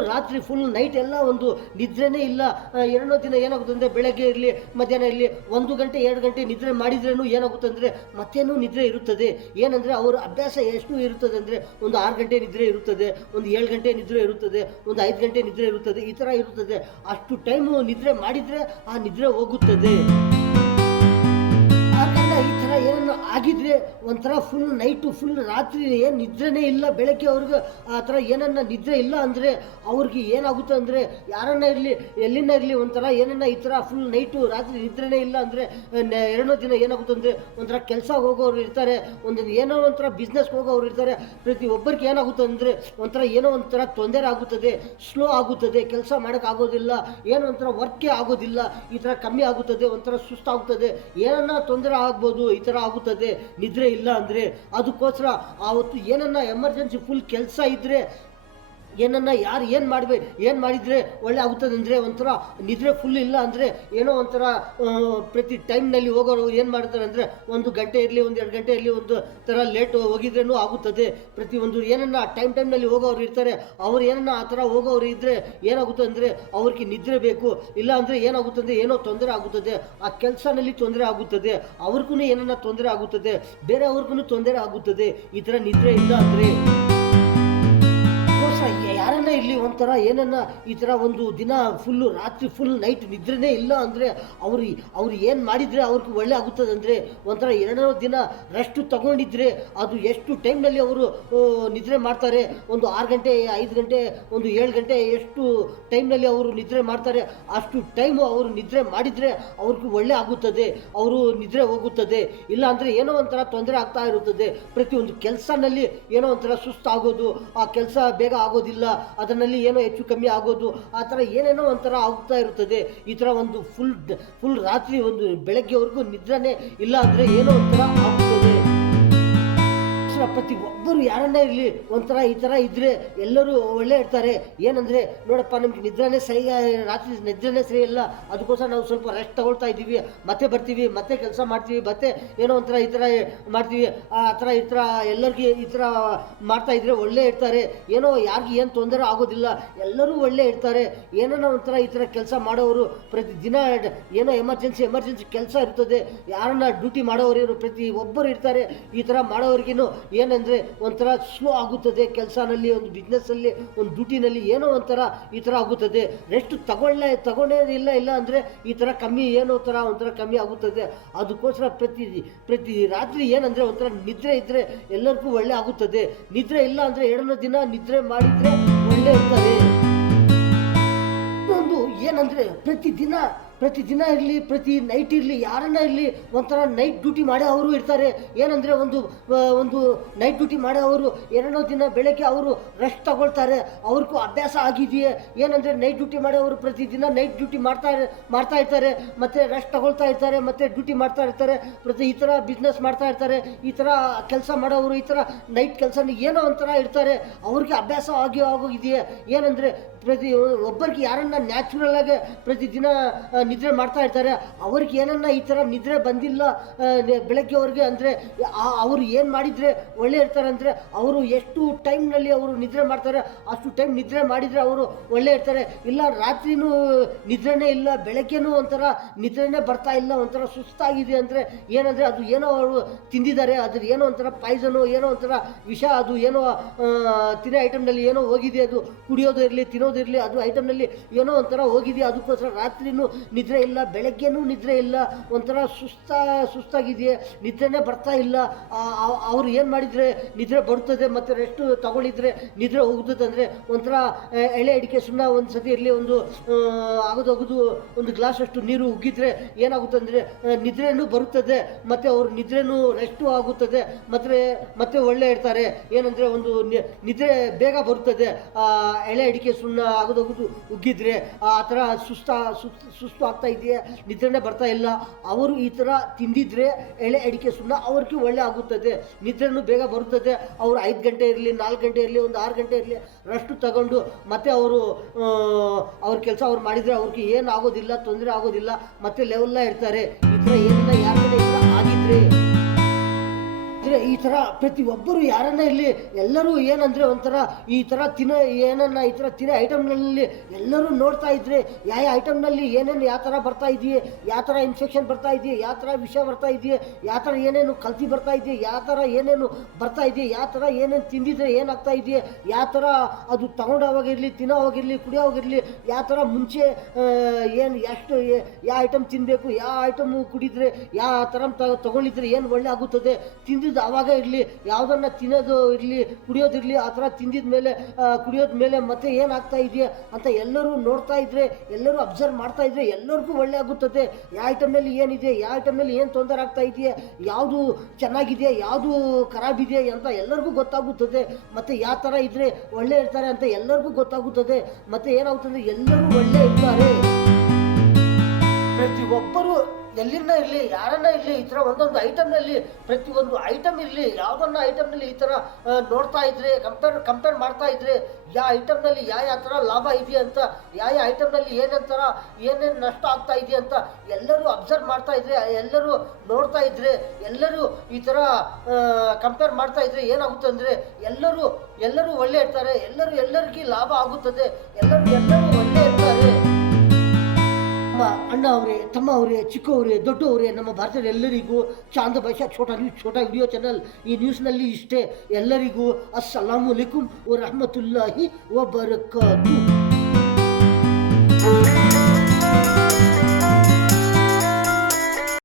ರಾತ್ರಿ ನೈಟ್ ಎಲ್ಲ ಒಂದು ನಿದ್ರೆನೇ ಇಲ್ಲ. 2ನೇ ದಿನ ಏನಾಗುತ್ತೆ ಅಂದರೆ ಬೆಳಗ್ಗೆ ಇರಲಿ ಮಧ್ಯಾಹ್ನ ಇರಲಿ 1 ಗಂಟೆ 2 ಗಂಟೆ ನಿದ್ರೆ ಮಾಡಿದ್ರೂ ಏನಾಗುತ್ತೆ ಅಂದರೆ ಮತ್ತೇನೂ ನಿದ್ರೆ ಇರುತ್ತದೆ. ಏನಂದರೆ ಅವರ ಅಭ್ಯಾಸ ಎಷ್ಟು ಇರುತ್ತದೆ ಅಂದರೆ 6 ಗಂಟೆ ನಿದ್ರೆ ಇರುತ್ತದೆ, 7 ಗಂಟೆ ನಿದ್ರೆ ಇರುತ್ತದೆ, 5 ಗಂಟೆ ನಿದ್ರೆ ಇರುತ್ತದೆ, ಈ ಥರ ಇರುತ್ತದೆ. ಅಷ್ಟು ಟೈಮು ನಿದ್ರೆ ಮಾಡಿದರೆ ಆ ನಿದ್ರೆ ಹೋಗುತ್ತದೆ. ಈ ಥರ ಏನನ್ನ ಆಗಿದ್ರೆ ಒಂಥರ ನೈಟು ರಾತ್ರಿ ಏನು ನಿದ್ರೆನೇ ಇಲ್ಲ, ಬೆಳಗ್ಗೆ ಅವ್ರಿಗೆ ಆ ಥರ ಏನನ್ನ ನಿದ್ರೆ ಇಲ್ಲ ಅಂದರೆ ಅವ್ರಿಗೆ ಏನಾಗುತ್ತೆ ಅಂದರೆ ಯಾರನ್ನ ಇರಲಿ ಎಲ್ಲಿನ ಇರಲಿ ಒಂಥರ ಏನನ್ನ ಈ ಥರ ನೈಟು ರಾತ್ರಿ ನಿದ್ರೆನೇ ಇಲ್ಲ ಅಂದರೆ 2ನೇ ದಿನ ಏನಾಗುತ್ತೆ ಅಂದರೆ ಒಂಥರ ಕೆಲಸ ಹೋಗೋರು ಇರ್ತಾರೆ, ಏನೋ ಒಂಥರ ಬಿಸ್ನೆಸ್ಗೆ ಹೋಗೋರು ಇರ್ತಾರೆ. ಪ್ರತಿಯೊಬ್ಬರಿಗೆ ಏನಾಗುತ್ತೆ ಅಂದರೆ ಒಂಥರ ಏನೋ ಒಂಥರ ತೊಂದರೆ ಆಗುತ್ತದೆ, ಸ್ಲೋ ಆಗುತ್ತದೆ, ಕೆಲಸ ಮಾಡೋಕ್ಕಾಗೋದಿಲ್ಲ, ಏನೋ ಒಂಥರ ವರ್ಕೇ ಆಗೋದಿಲ್ಲ, ಈ ಥರ ಕಮ್ಮಿ ಆಗುತ್ತದೆ, ಒಂಥರ ಸುಸ್ತಾಗುತ್ತದೆ, ಏನನ್ನ ತೊಂದರೆ ಆಗ್ಬೋದು, ಈ ಥರ ಆಗುತ್ತದೆ ನಿದ್ರೆ ಇಲ್ಲ ಅಂದರೆ. ಅದಕ್ಕೋಸ್ಕರ ಆವತ್ತು ಏನನ್ನ ಎಮರ್ಜೆನ್ಸಿ ಕೆಲಸ ಇದ್ದರೆ ಏನನ್ನ ಏನು ಮಾಡಿದರೆ ಒಳ್ಳೆ ಆಗುತ್ತದೆ ಅಂದರೆ ಒಂಥರ ನಿದ್ರೆ ಇಲ್ಲ ಅಂದರೆ ಏನೋ ಒಂಥರ ಪ್ರತಿ ಟೈಮ್ನಲ್ಲಿ ಹೋಗೋರು ಏನು ಮಾಡ್ತಾರೆ ಅಂದರೆ 1 ಗಂಟೆ ಇರಲಿ 2 ಗಂಟೆ ಇರಲಿ ಒಂದು ಥರ ಲೇಟ್ ಹೋಗಿದ್ರೇನೂ ಆಗುತ್ತದೆ. ಪ್ರತಿಯೊಂದು ಏನನ್ನ ಟೈಮ್ನಲ್ಲಿ ಹೋಗೋರು ಇರ್ತಾರೆ, ಅವ್ರು ಏನನ್ನ ಆ ಥರ ಹೋಗೋರು ಇದ್ದರೆ ಏನಾಗುತ್ತೆ ಅಂದರೆ ಅವ್ರಿಗೆ ನಿದ್ರೆ ಬೇಕು. ಇಲ್ಲ ಅಂದರೆ ಏನಾಗುತ್ತೆ ಅಂದರೆ ಏನೋ ತೊಂದರೆ ಆಗುತ್ತದೆ, ಆ ಕೆಲಸನಲ್ಲಿ ತೊಂದರೆ ಆಗುತ್ತದೆ, ಅವ್ರಿಗೂ ಏನನ್ನ ತೊಂದರೆ ಆಗುತ್ತದೆ, ಬೇರೆಯವ್ರಿಗೂ ತೊಂದರೆ ಆಗುತ್ತದೆ ಈ ಥರ ನಿದ್ರೆ ಇಲ್ಲ ಅಂದರೆ. ಯಾರನ್ನ ಇಲ್ಲಿ ಒಂಥರ ಏನನ್ನ ಈ ಥರ ಒಂದು ದಿನ ಫುಲ್ಲು ರಾತ್ರಿ ಫುಲ್ ನೈಟ್ ನಿದ್ರೆನೇ ಇಲ್ಲ ಅಂದರೆ ಅವ್ರು ಏನು ಮಾಡಿದರೆ ಅವ್ರಿಗೆ ಒಳ್ಳೆ ಆಗುತ್ತದೆ ಅಂದರೆ ಒಂಥರ 2 ದಿನ ರೆಸ್ಟ್ ತಗೊಂಡಿದ್ರೆ ಅದು ಎಷ್ಟು ಟೈಮ್ನಲ್ಲಿ ಅವರು ನಿದ್ರೆ ಮಾಡ್ತಾರೆ, ಒಂದು 6 ಗಂಟೆ 5 ಗಂಟೆ ಒಂದು 7 ಗಂಟೆ ಎಷ್ಟು ಟೈಮ್ನಲ್ಲಿ ಅವರು ನಿದ್ರೆ ಮಾಡ್ತಾರೆ, ಅಷ್ಟು ಟೈಮು ಅವರು ನಿದ್ರೆ ಮಾಡಿದರೆ ಅವ್ರಿಗೆ ಒಳ್ಳೆ ಆಗುತ್ತದೆ, ಅವರು ನಿದ್ರೆ ಹೋಗುತ್ತದೆ. ಇಲ್ಲ ಅಂದರೆ ಏನೋ ಒಂಥರ ತೊಂದರೆ ಆಗ್ತಾ ಇರುತ್ತದೆ. ಪ್ರತಿಯೊಂದು ಕೆಲಸನಲ್ಲಿ ಏನೋ ಒಂಥರ ಸುಸ್ತಾಗೋದು, ಆ ಕೆಲಸ ಬೇಗ ಆಗೋದಿಲ್ಲ, ಅದರಲ್ಲಿ ಏನೋ ಹೆಚ್ಚು ಕಮ್ಮಿ ಆಗೋದು, ಆ ಥರ ಏನೇನೋ ಒಂಥರ ಆಗ್ತಾ ಇರುತ್ತದೆ. ಈ ಥರ ಒಂದು ಫುಲ್ ರಾತ್ರಿ ಒಂದು ಬೆಳಗ್ಗೆವರೆಗೂ ನಿದ್ರೆನೇ ಇಲ್ಲ ಅಂದರೆ ಏನೋ ಒಂಥರ ಆಗುತ್ತದೆ. ಪ್ರತಿ ಒಬ್ಬರು ಯಾರನ್ನೇ ಇರಲಿ ಒಂಥರ ಈ ಥರ ಇದ್ದರೆ ಎಲ್ಲರೂ ಒಳ್ಳೆ ಇರ್ತಾರೆ. ಏನಂದರೆ ನೋಡಪ್ಪ ನಮ್ಗೆ ನಿದ್ರೆನೇ ಸರಿ, ರಾತ್ರಿ ನಿದ್ರೆನೇ ಸರಿ ಇಲ್ಲ, ಅದಕ್ಕೋಸ್ಕರ ನಾವು ಸ್ವಲ್ಪ ರೆಸ್ಟ್ ತಗೊಳ್ತಾ ಇದ್ದೀವಿ, ಮತ್ತೆ ಬರ್ತೀವಿ, ಮತ್ತೆ ಕೆಲಸ ಮಾಡ್ತೀವಿ, ಮತ್ತೆ ಏನೋ ಒಂಥರ ಈ ಥರ ಮಾಡ್ತೀವಿ, ಆ ಥರ ಈ ಥರ ಎಲ್ಲರಿಗೆ ಈ ಥರ ಮಾಡ್ತಾಯಿದ್ರೆ ಒಳ್ಳೆ ಇರ್ತಾರೆ. ಏನೋ ಯಾರಿಗೆ ಏನು ತೊಂದರೆ ಆಗೋದಿಲ್ಲ, ಎಲ್ಲರೂ ಒಳ್ಳೆ ಇರ್ತಾರೆ. ಏನೋ ಒಂಥರ ಈ ಥರ ಕೆಲಸ ಮಾಡೋರು ಪ್ರತಿದಿನ ಏನೋ ಎಮರ್ಜೆನ್ಸಿ ಕೆಲಸ ಇರ್ತದೆ, ಯಾರನ್ನ ಡ್ಯೂಟಿ ಮಾಡೋರು ಪ್ರತಿ ಒಬ್ಬರು ಇರ್ತಾರೆ. ಈ ಥರ ಮಾಡೋರಿಗೇನು ಏನಂದರೆ ಒಂಥರ ಸ್ಲೋ ಆಗುತ್ತದೆ ಕೆಲಸನಲ್ಲಿ, ಒಂದು ಬಿಸ್ನೆಸ್ಸಲ್ಲಿ, ಒಂದು ಡ್ಯೂಟಿನಲ್ಲಿ ಏನೋ ಒಂಥರ ಈ ಥರ ಆಗುತ್ತದೆ. ರೆಸ್ಟ್ ತಗೊಂಡೇದಿಲ್ಲ ಇಲ್ಲ ಅಂದರೆ ಈ ಥರ ಕಮ್ಮಿ ಏನೋ ಒಂಥರ ಕಮ್ಮಿ ಆಗುತ್ತದೆ. ಅದಕ್ಕೋಸ್ಕರ ಪ್ರತಿ ರಾತ್ರಿ ಏನಂದರೆ ಒಂಥರ ನಿದ್ರೆ ಇದ್ದರೆ ಎಲ್ಲರಿಗೂ ಒಳ್ಳೆ ಆಗುತ್ತದೆ. ನಿದ್ರೆ ಇಲ್ಲ ಅಂದರೆ 2 ದಿನ ನಿದ್ರೆ ಮಾಡಿದರೆ ಒಳ್ಳೆ ಇರ್ತದೆ. ಇನ್ನೊಂದು ಏನಂದರೆ ಪ್ರತಿದಿನ ಇರಲಿ, ಪ್ರತಿ ನೈಟ್ ಇರಲಿ, ಯಾರನ್ನ ಇರಲಿ ಒಂಥರ ನೈಟ್ ಡ್ಯೂಟಿ ಮಾಡೋ ಅವರು ಇರ್ತಾರೆ. ಏನಂದರೆ ಒಂದು ನೈಟ್ ಡ್ಯೂಟಿ ಮಾಡೋ ಅವರು 2 ದಿನ ಬೆಳಗ್ಗೆ ಅವರು ರೆಸ್ಟ್ ತಗೊಳ್ತಾರೆ, ಅವ್ರಿಗೂ ಅಭ್ಯಾಸ ಆಗಿದೆಯೇ. ಏನಂದರೆ ನೈಟ್ ಡ್ಯೂಟಿ ಮಾಡೋರು ಪ್ರತಿದಿನ ನೈಟ್ ಡ್ಯೂಟಿ ಮಾಡ್ತಾ ಇರ್ತಾರೆ, ಮತ್ತು ರೆಸ್ಟ್ ತಗೊಳ್ತಾ ಇರ್ತಾರೆ, ಮತ್ತು ಡ್ಯೂಟಿ ಮಾಡ್ತಾ ಇರ್ತಾರೆ, ಈ ಥರ ಬಿಸ್ನೆಸ್ ಮಾಡ್ತಾ ಇರ್ತಾರೆ. ಈ ಥರ ಕೆಲಸ ಮಾಡೋರು ಈ ಥರ ನೈಟ್ ಕೆಲಸನ ಏನೋ ಒಂಥರ ಇರ್ತಾರೆ, ಅವ್ರಿಗೆ ಅಭ್ಯಾಸ ಆಗೋಗಿದೆಯೇ. ಏನಂದರೆ ಪ್ರತಿ ಒಬ್ಬರಿಗೆ ಯಾರನ್ನ ನ್ಯಾಚುರಲ್ ಆಗಿ ಪ್ರತಿದಿನ ನಿದ್ರೆ ಮಾಡ್ತಾ ಇರ್ತಾರೆ, ಅವ್ರಿಗೆ ಏನನ್ನ ಈ ಥರ ನಿದ್ರೆ ಬಂದಿಲ್ಲ ಬೆಳಗ್ಗೆವರೆಗೆ ಅಂದರೆ ಅವರು ಏನು ಮಾಡಿದರೆ ಒಳ್ಳೆ ಇರ್ತಾರೆ ಅಂದರೆ ಅವರು ಎಷ್ಟು ಟೈಮ್ನಲ್ಲಿ ಅವರು ನಿದ್ರೆ ಮಾಡ್ತಾರೆ ಅಷ್ಟು ಟೈಮ್ ನಿದ್ರೆ ಮಾಡಿದರೆ ಅವರು ಒಳ್ಳೆ ಇರ್ತಾರೆ. ಇಲ್ಲ ರಾತ್ರಿನೂ ನಿದ್ರೆನೇ ಇಲ್ಲ, ಬೆಳಗ್ಗೆನೂ ಒಂಥರ ನಿದ್ರೆನೇ ಬರ್ತಾ ಇಲ್ಲ, ಒಂಥರ ಸುಸ್ತಾಗಿದೆ ಅಂದರೆ ಏನಂದರೆ ಅದು ಏನೋ ಅವರು ತಿಂದಿದ್ದಾರೆ, ಅದ್ರ ಏನೋ ಒಂಥರ ಪಾಯ್ಸನು, ಏನೋ ಒಂಥರ ವಿಷ, ಅದು ಏನೋ ತಿನ್ನೋ ಐಟಮ್ನಲ್ಲಿ ಏನೋ ಹೋಗಿದೆ, ಅದು ಕುಡಿಯೋದು ಇರಲಿ ತಿನ್ನೋದಿರಲಿ ಅದು ಐಟಮ್ನಲ್ಲಿ ಏನೋ ಒಂಥರ ಹೋಗಿದೆ. ಅದಕ್ಕೋಸ್ಕರ ರಾತ್ರಿನೂ ನಿದ್ರೆ ಇಲ್ಲ, ಬೆಳಗ್ಗೆನೂ ನಿದ್ರೆ ಇಲ್ಲ, ಒಂಥರ ಸುಸ್ತಾಗಿದೆಯೇ, ನಿದ್ರೆನೇ ಬರ್ತಾ ಇಲ್ಲ. ಅವ್ರು ಏನು ಮಾಡಿದರೆ ನಿದ್ರೆ ಬರುತ್ತದೆ, ಮತ್ತು ರೆಸ್ಟ್ ತಗೊಂಡಿದ್ರೆ ನಿದ್ರೆ ಹೋಗುತ್ತದೆ. ಅಂದರೆ ಒಂಥರ ಎಳೆ ಅಡಿಕೆ ಸುಣ್ಣ ಒಂದು ಸತಿ ಇರಲಿ, ಒಂದು ಆಗೋದು ಒಂದು ಗ್ಲಾಸ್ ಅಷ್ಟು ನೀರು ಉಗ್ಗಿದ್ರೆ ಏನಾಗುತ್ತೆ ಅಂದರೆ ನಿದ್ರೆನೂ ಬರುತ್ತದೆ, ಮತ್ತು ಅವ್ರ ನಿದ್ರೆನೂ ರೆಸ್ಟು ಆಗುತ್ತದೆ, ಮತ್ತೆ ಒಳ್ಳೆ ಇರ್ತಾರೆ. ಏನಂದರೆ ಒಂದು ನಿದ್ರೆ ಬೇಗ ಬರುತ್ತದೆ. ಎಳೆ ಅಡಿಕೆ ಸುಣ್ಣ ಆಗೋದು ಉಗ್ಗಿದ್ರೆ ಆ ಥರ ಸುಸ್ತು ಆಗ್ತಾ ಇದೆಯಾ, ನಿದ್ರೆನೇ ಬರ್ತಾ ಇಲ್ಲ, ಅವರು ಈ ಥರ ತಿಂದಿದ್ರೆ ಎಳೆ ಅಡಿಕೆ ಸುಣ್ಣ ಅವ್ರಿಗೆ ಒಳ್ಳೆ ಆಗುತ್ತದೆ, ನಿದ್ರೆನೂ ಬೇಗ ಬರುತ್ತದೆ. ಅವರು 5 ಗಂಟೆ ಇರಲಿ, 4 ಗಂಟೆ ಇರಲಿ, ಒಂದು 6 ಗಂಟೆ ಇರಲಿ ರೆಸ್ಟ್ ತಗೊಂಡು ಮತ್ತೆ ಅವ್ರ ಕೆಲಸ ಅವ್ರು ಮಾಡಿದರೆ ಅವ್ರಿಗೆ ಏನು ಆಗೋದಿಲ್ಲ, ತೊಂದರೆ ಆಗೋದಿಲ್ಲ, ಮತ್ತೆ ಲೆವೆಲ್ಲ ಇರ್ತಾರೆ. ಈ ಥರ ಏನನ್ನ ಯಾರನ್ನ ಈ ಥರ ಆಗಿದ್ರೆ ಈ ಥರ ಪ್ರತಿ ಒಬ್ಬರು ಯಾರನ್ನ ಇಲ್ಲಿ ಎಲ್ಲರೂ ಏನಂದರೆ ಒಂಥರ ಈ ಥರ ಏನನ್ನ ಈ ಥರ ತಿನ್ನೋ ಐಟಮ್ನಲ್ಲಿ ಎಲ್ಲರೂ ನೋಡ್ತಾ ಇದ್ರೆ ಯಾವ ಐಟಮ್ನಲ್ಲಿ ಏನೇನು ಯಾವ ಥರ ಬರ್ತಾ ಇದೆಯೇ, ಯಾವ ಥರ ಇನ್ಫೆಕ್ಷನ್ ಬರ್ತಾ ಇದೆಯೇ, ಯಾವ ಥರ ವಿಷ ಬರ್ತಾ ಇದೆಯೇ, ಯಾವ ಥರ ಏನೇನು ಕಲ್ತಿ ಬರ್ತಾ ಇದೆಯೇ, ಯಾವ ಥರ ಏನೇನು ಬರ್ತಾ ಇದೆಯೇ, ಯಾವ ಥರ ಏನೇನು ತಿಂದಿದ್ರೆ ಏನಾಗ್ತಾ ಇದೆಯೇ, ಯಾವ ಥರ ಅದು ತಗೊಂಡೋವಾಗಿರಲಿ, ತಿನ್ನೋವಾಗಿರಲಿ, ಕುಡಿಯೋವಾಗಿರಲಿ, ಯಾವ ಥರ ಮುಂಚೆ ಏನು ಎಷ್ಟು ಯಾವ ಐಟಮ್ ತಿನ್ನಬೇಕು, ಯಾವ ಐಟಮ್ ಕುಡಿದ್ರೆ ಯಾವ ಥರ ತಗೊಂಡಿದ್ರೆ ಏನು ಒಳ್ಳೆ ಆಗುತ್ತದೆ, ತಿಂದಿದ್ದು ಆವಾಗ ಇರಲಿ, ಯಾವುದನ್ನು ತಿನ್ನೋದು ಇರಲಿ ಕುಡಿಯೋದಿರಲಿ, ಆ ಥರ ತಿಂದಿದ ಮೇಲೆ ಕುಡಿಯೋದ ಮೇಲೆ ಮತ್ತೆ ಏನಾಗ್ತಾ ಇದೆಯಾ ಅಂತ ಎಲ್ಲರೂ ನೋಡ್ತಾ ಇದ್ರೆ, ಎಲ್ಲರೂ ಅಬ್ಸರ್ವ್ ಮಾಡ್ತಾ ಇದ್ರೆ ಎಲ್ಲರಿಗೂ ಒಳ್ಳೆ ಆಗುತ್ತದೆ. ಯಾವ ಐಟಮ್ನಲ್ಲಿ ಏನಿದೆ, ಯಾವ ಐಟಮ್ನಲ್ಲಿ ಏನು ತೊಂದರೆ ಆಗ್ತಾ ಇದೆಯಾ, ಯಾವುದು ಚೆನ್ನಾಗಿದೆ, ಯಾವುದು ಖರಾಬ್ ಇದೆ ಅಂತ ಎಲ್ಲರಿಗೂ ಗೊತ್ತಾಗುತ್ತದೆ. ಮತ್ತು ಯಾವ ಥರ ಇದ್ದರೆ ಒಳ್ಳೆ ಇರ್ತಾರೆ ಅಂತ ಎಲ್ಲರಿಗೂ ಗೊತ್ತಾಗುತ್ತದೆ. ಮತ್ತು ಏನಾಗುತ್ತದೆ, ಎಲ್ಲರೂ ಒಳ್ಳೆ ಇರ್ತಾರೆ. ಪ್ರತಿಯೊಬ್ಬರು ಎಲ್ಲಿಂದ ಇರಲಿ, ಯಾರನ್ನ ಇರಲಿ, ಈ ಥರ ಒಂದೊಂದು ಐಟಮ್ನಲ್ಲಿ ಪ್ರತಿಯೊಂದು ಐಟಮ್ ಇರಲಿ, ಯಾವುದನ್ನ ಐಟಮ್ನಲ್ಲಿ ಈ ಥರ ನೋಡ್ತಾ ಇದ್ರೆ, ಕಂಪೇರ್ ಮಾಡ್ತಾ ಇದ್ರೆ ಯಾವ ಐಟಮ್ನಲ್ಲಿ ಯಾವ ಥರ ಲಾಭ ಇದೆಯಾ ಅಂತ, ಯಾವ ಐಟಮ್ನಲ್ಲಿ ಏನೇನು ನಷ್ಟ ಆಗ್ತಾ ಇದೆಯಾ ಅಂತ ಎಲ್ಲರೂ ಅಬ್ಸರ್ವ್ ಮಾಡ್ತಾ ಇದ್ರೆ, ಎಲ್ಲರೂ ನೋಡ್ತಾ ಇದ್ರೆ, ಎಲ್ಲರೂ ಈ ಥರ ಕಂಪೇರ್ ಮಾಡ್ತಾ ಇದ್ರೆ ಏನಾಗುತ್ತೆ ಅಂದರೆ ಎಲ್ಲರೂ ಒಳ್ಳೆ ಇರ್ತಾರೆ, ಎಲ್ಲರಿಗೂ ಲಾಭ ಆಗುತ್ತದೆ, ಎಲ್ಲರೂ ಒಳ್ಳೆ ಇರ್ತಾರೆ. ಅಣ್ಣ ಅವರೇ, ತಮ್ಮ ಅವರೇ, ಅವರೇ, ಚಿಕ್ಕವರೇ, ದೊಡ್ಡವರೇ, ನಮ್ಮ ಭಾರತದ ಎಲ್ಲರಿಗೂ ಚಾಂದ ಭಾಷಾ ಛೋಟಾ ವಿಡಿಯೋ ಚಾನಲ್ ಈ ನ್ಯೂಸ್ನಲ್ಲಿ ಇಷ್ಟೇ. ಎಲ್ಲರಿಗೂ ಅಸ್ಸಲಾಮು ಅಲೈಕುಂ ವ ರಹಮತುಲ್ಲಾಹಿ ವ ಬರಕಾತು.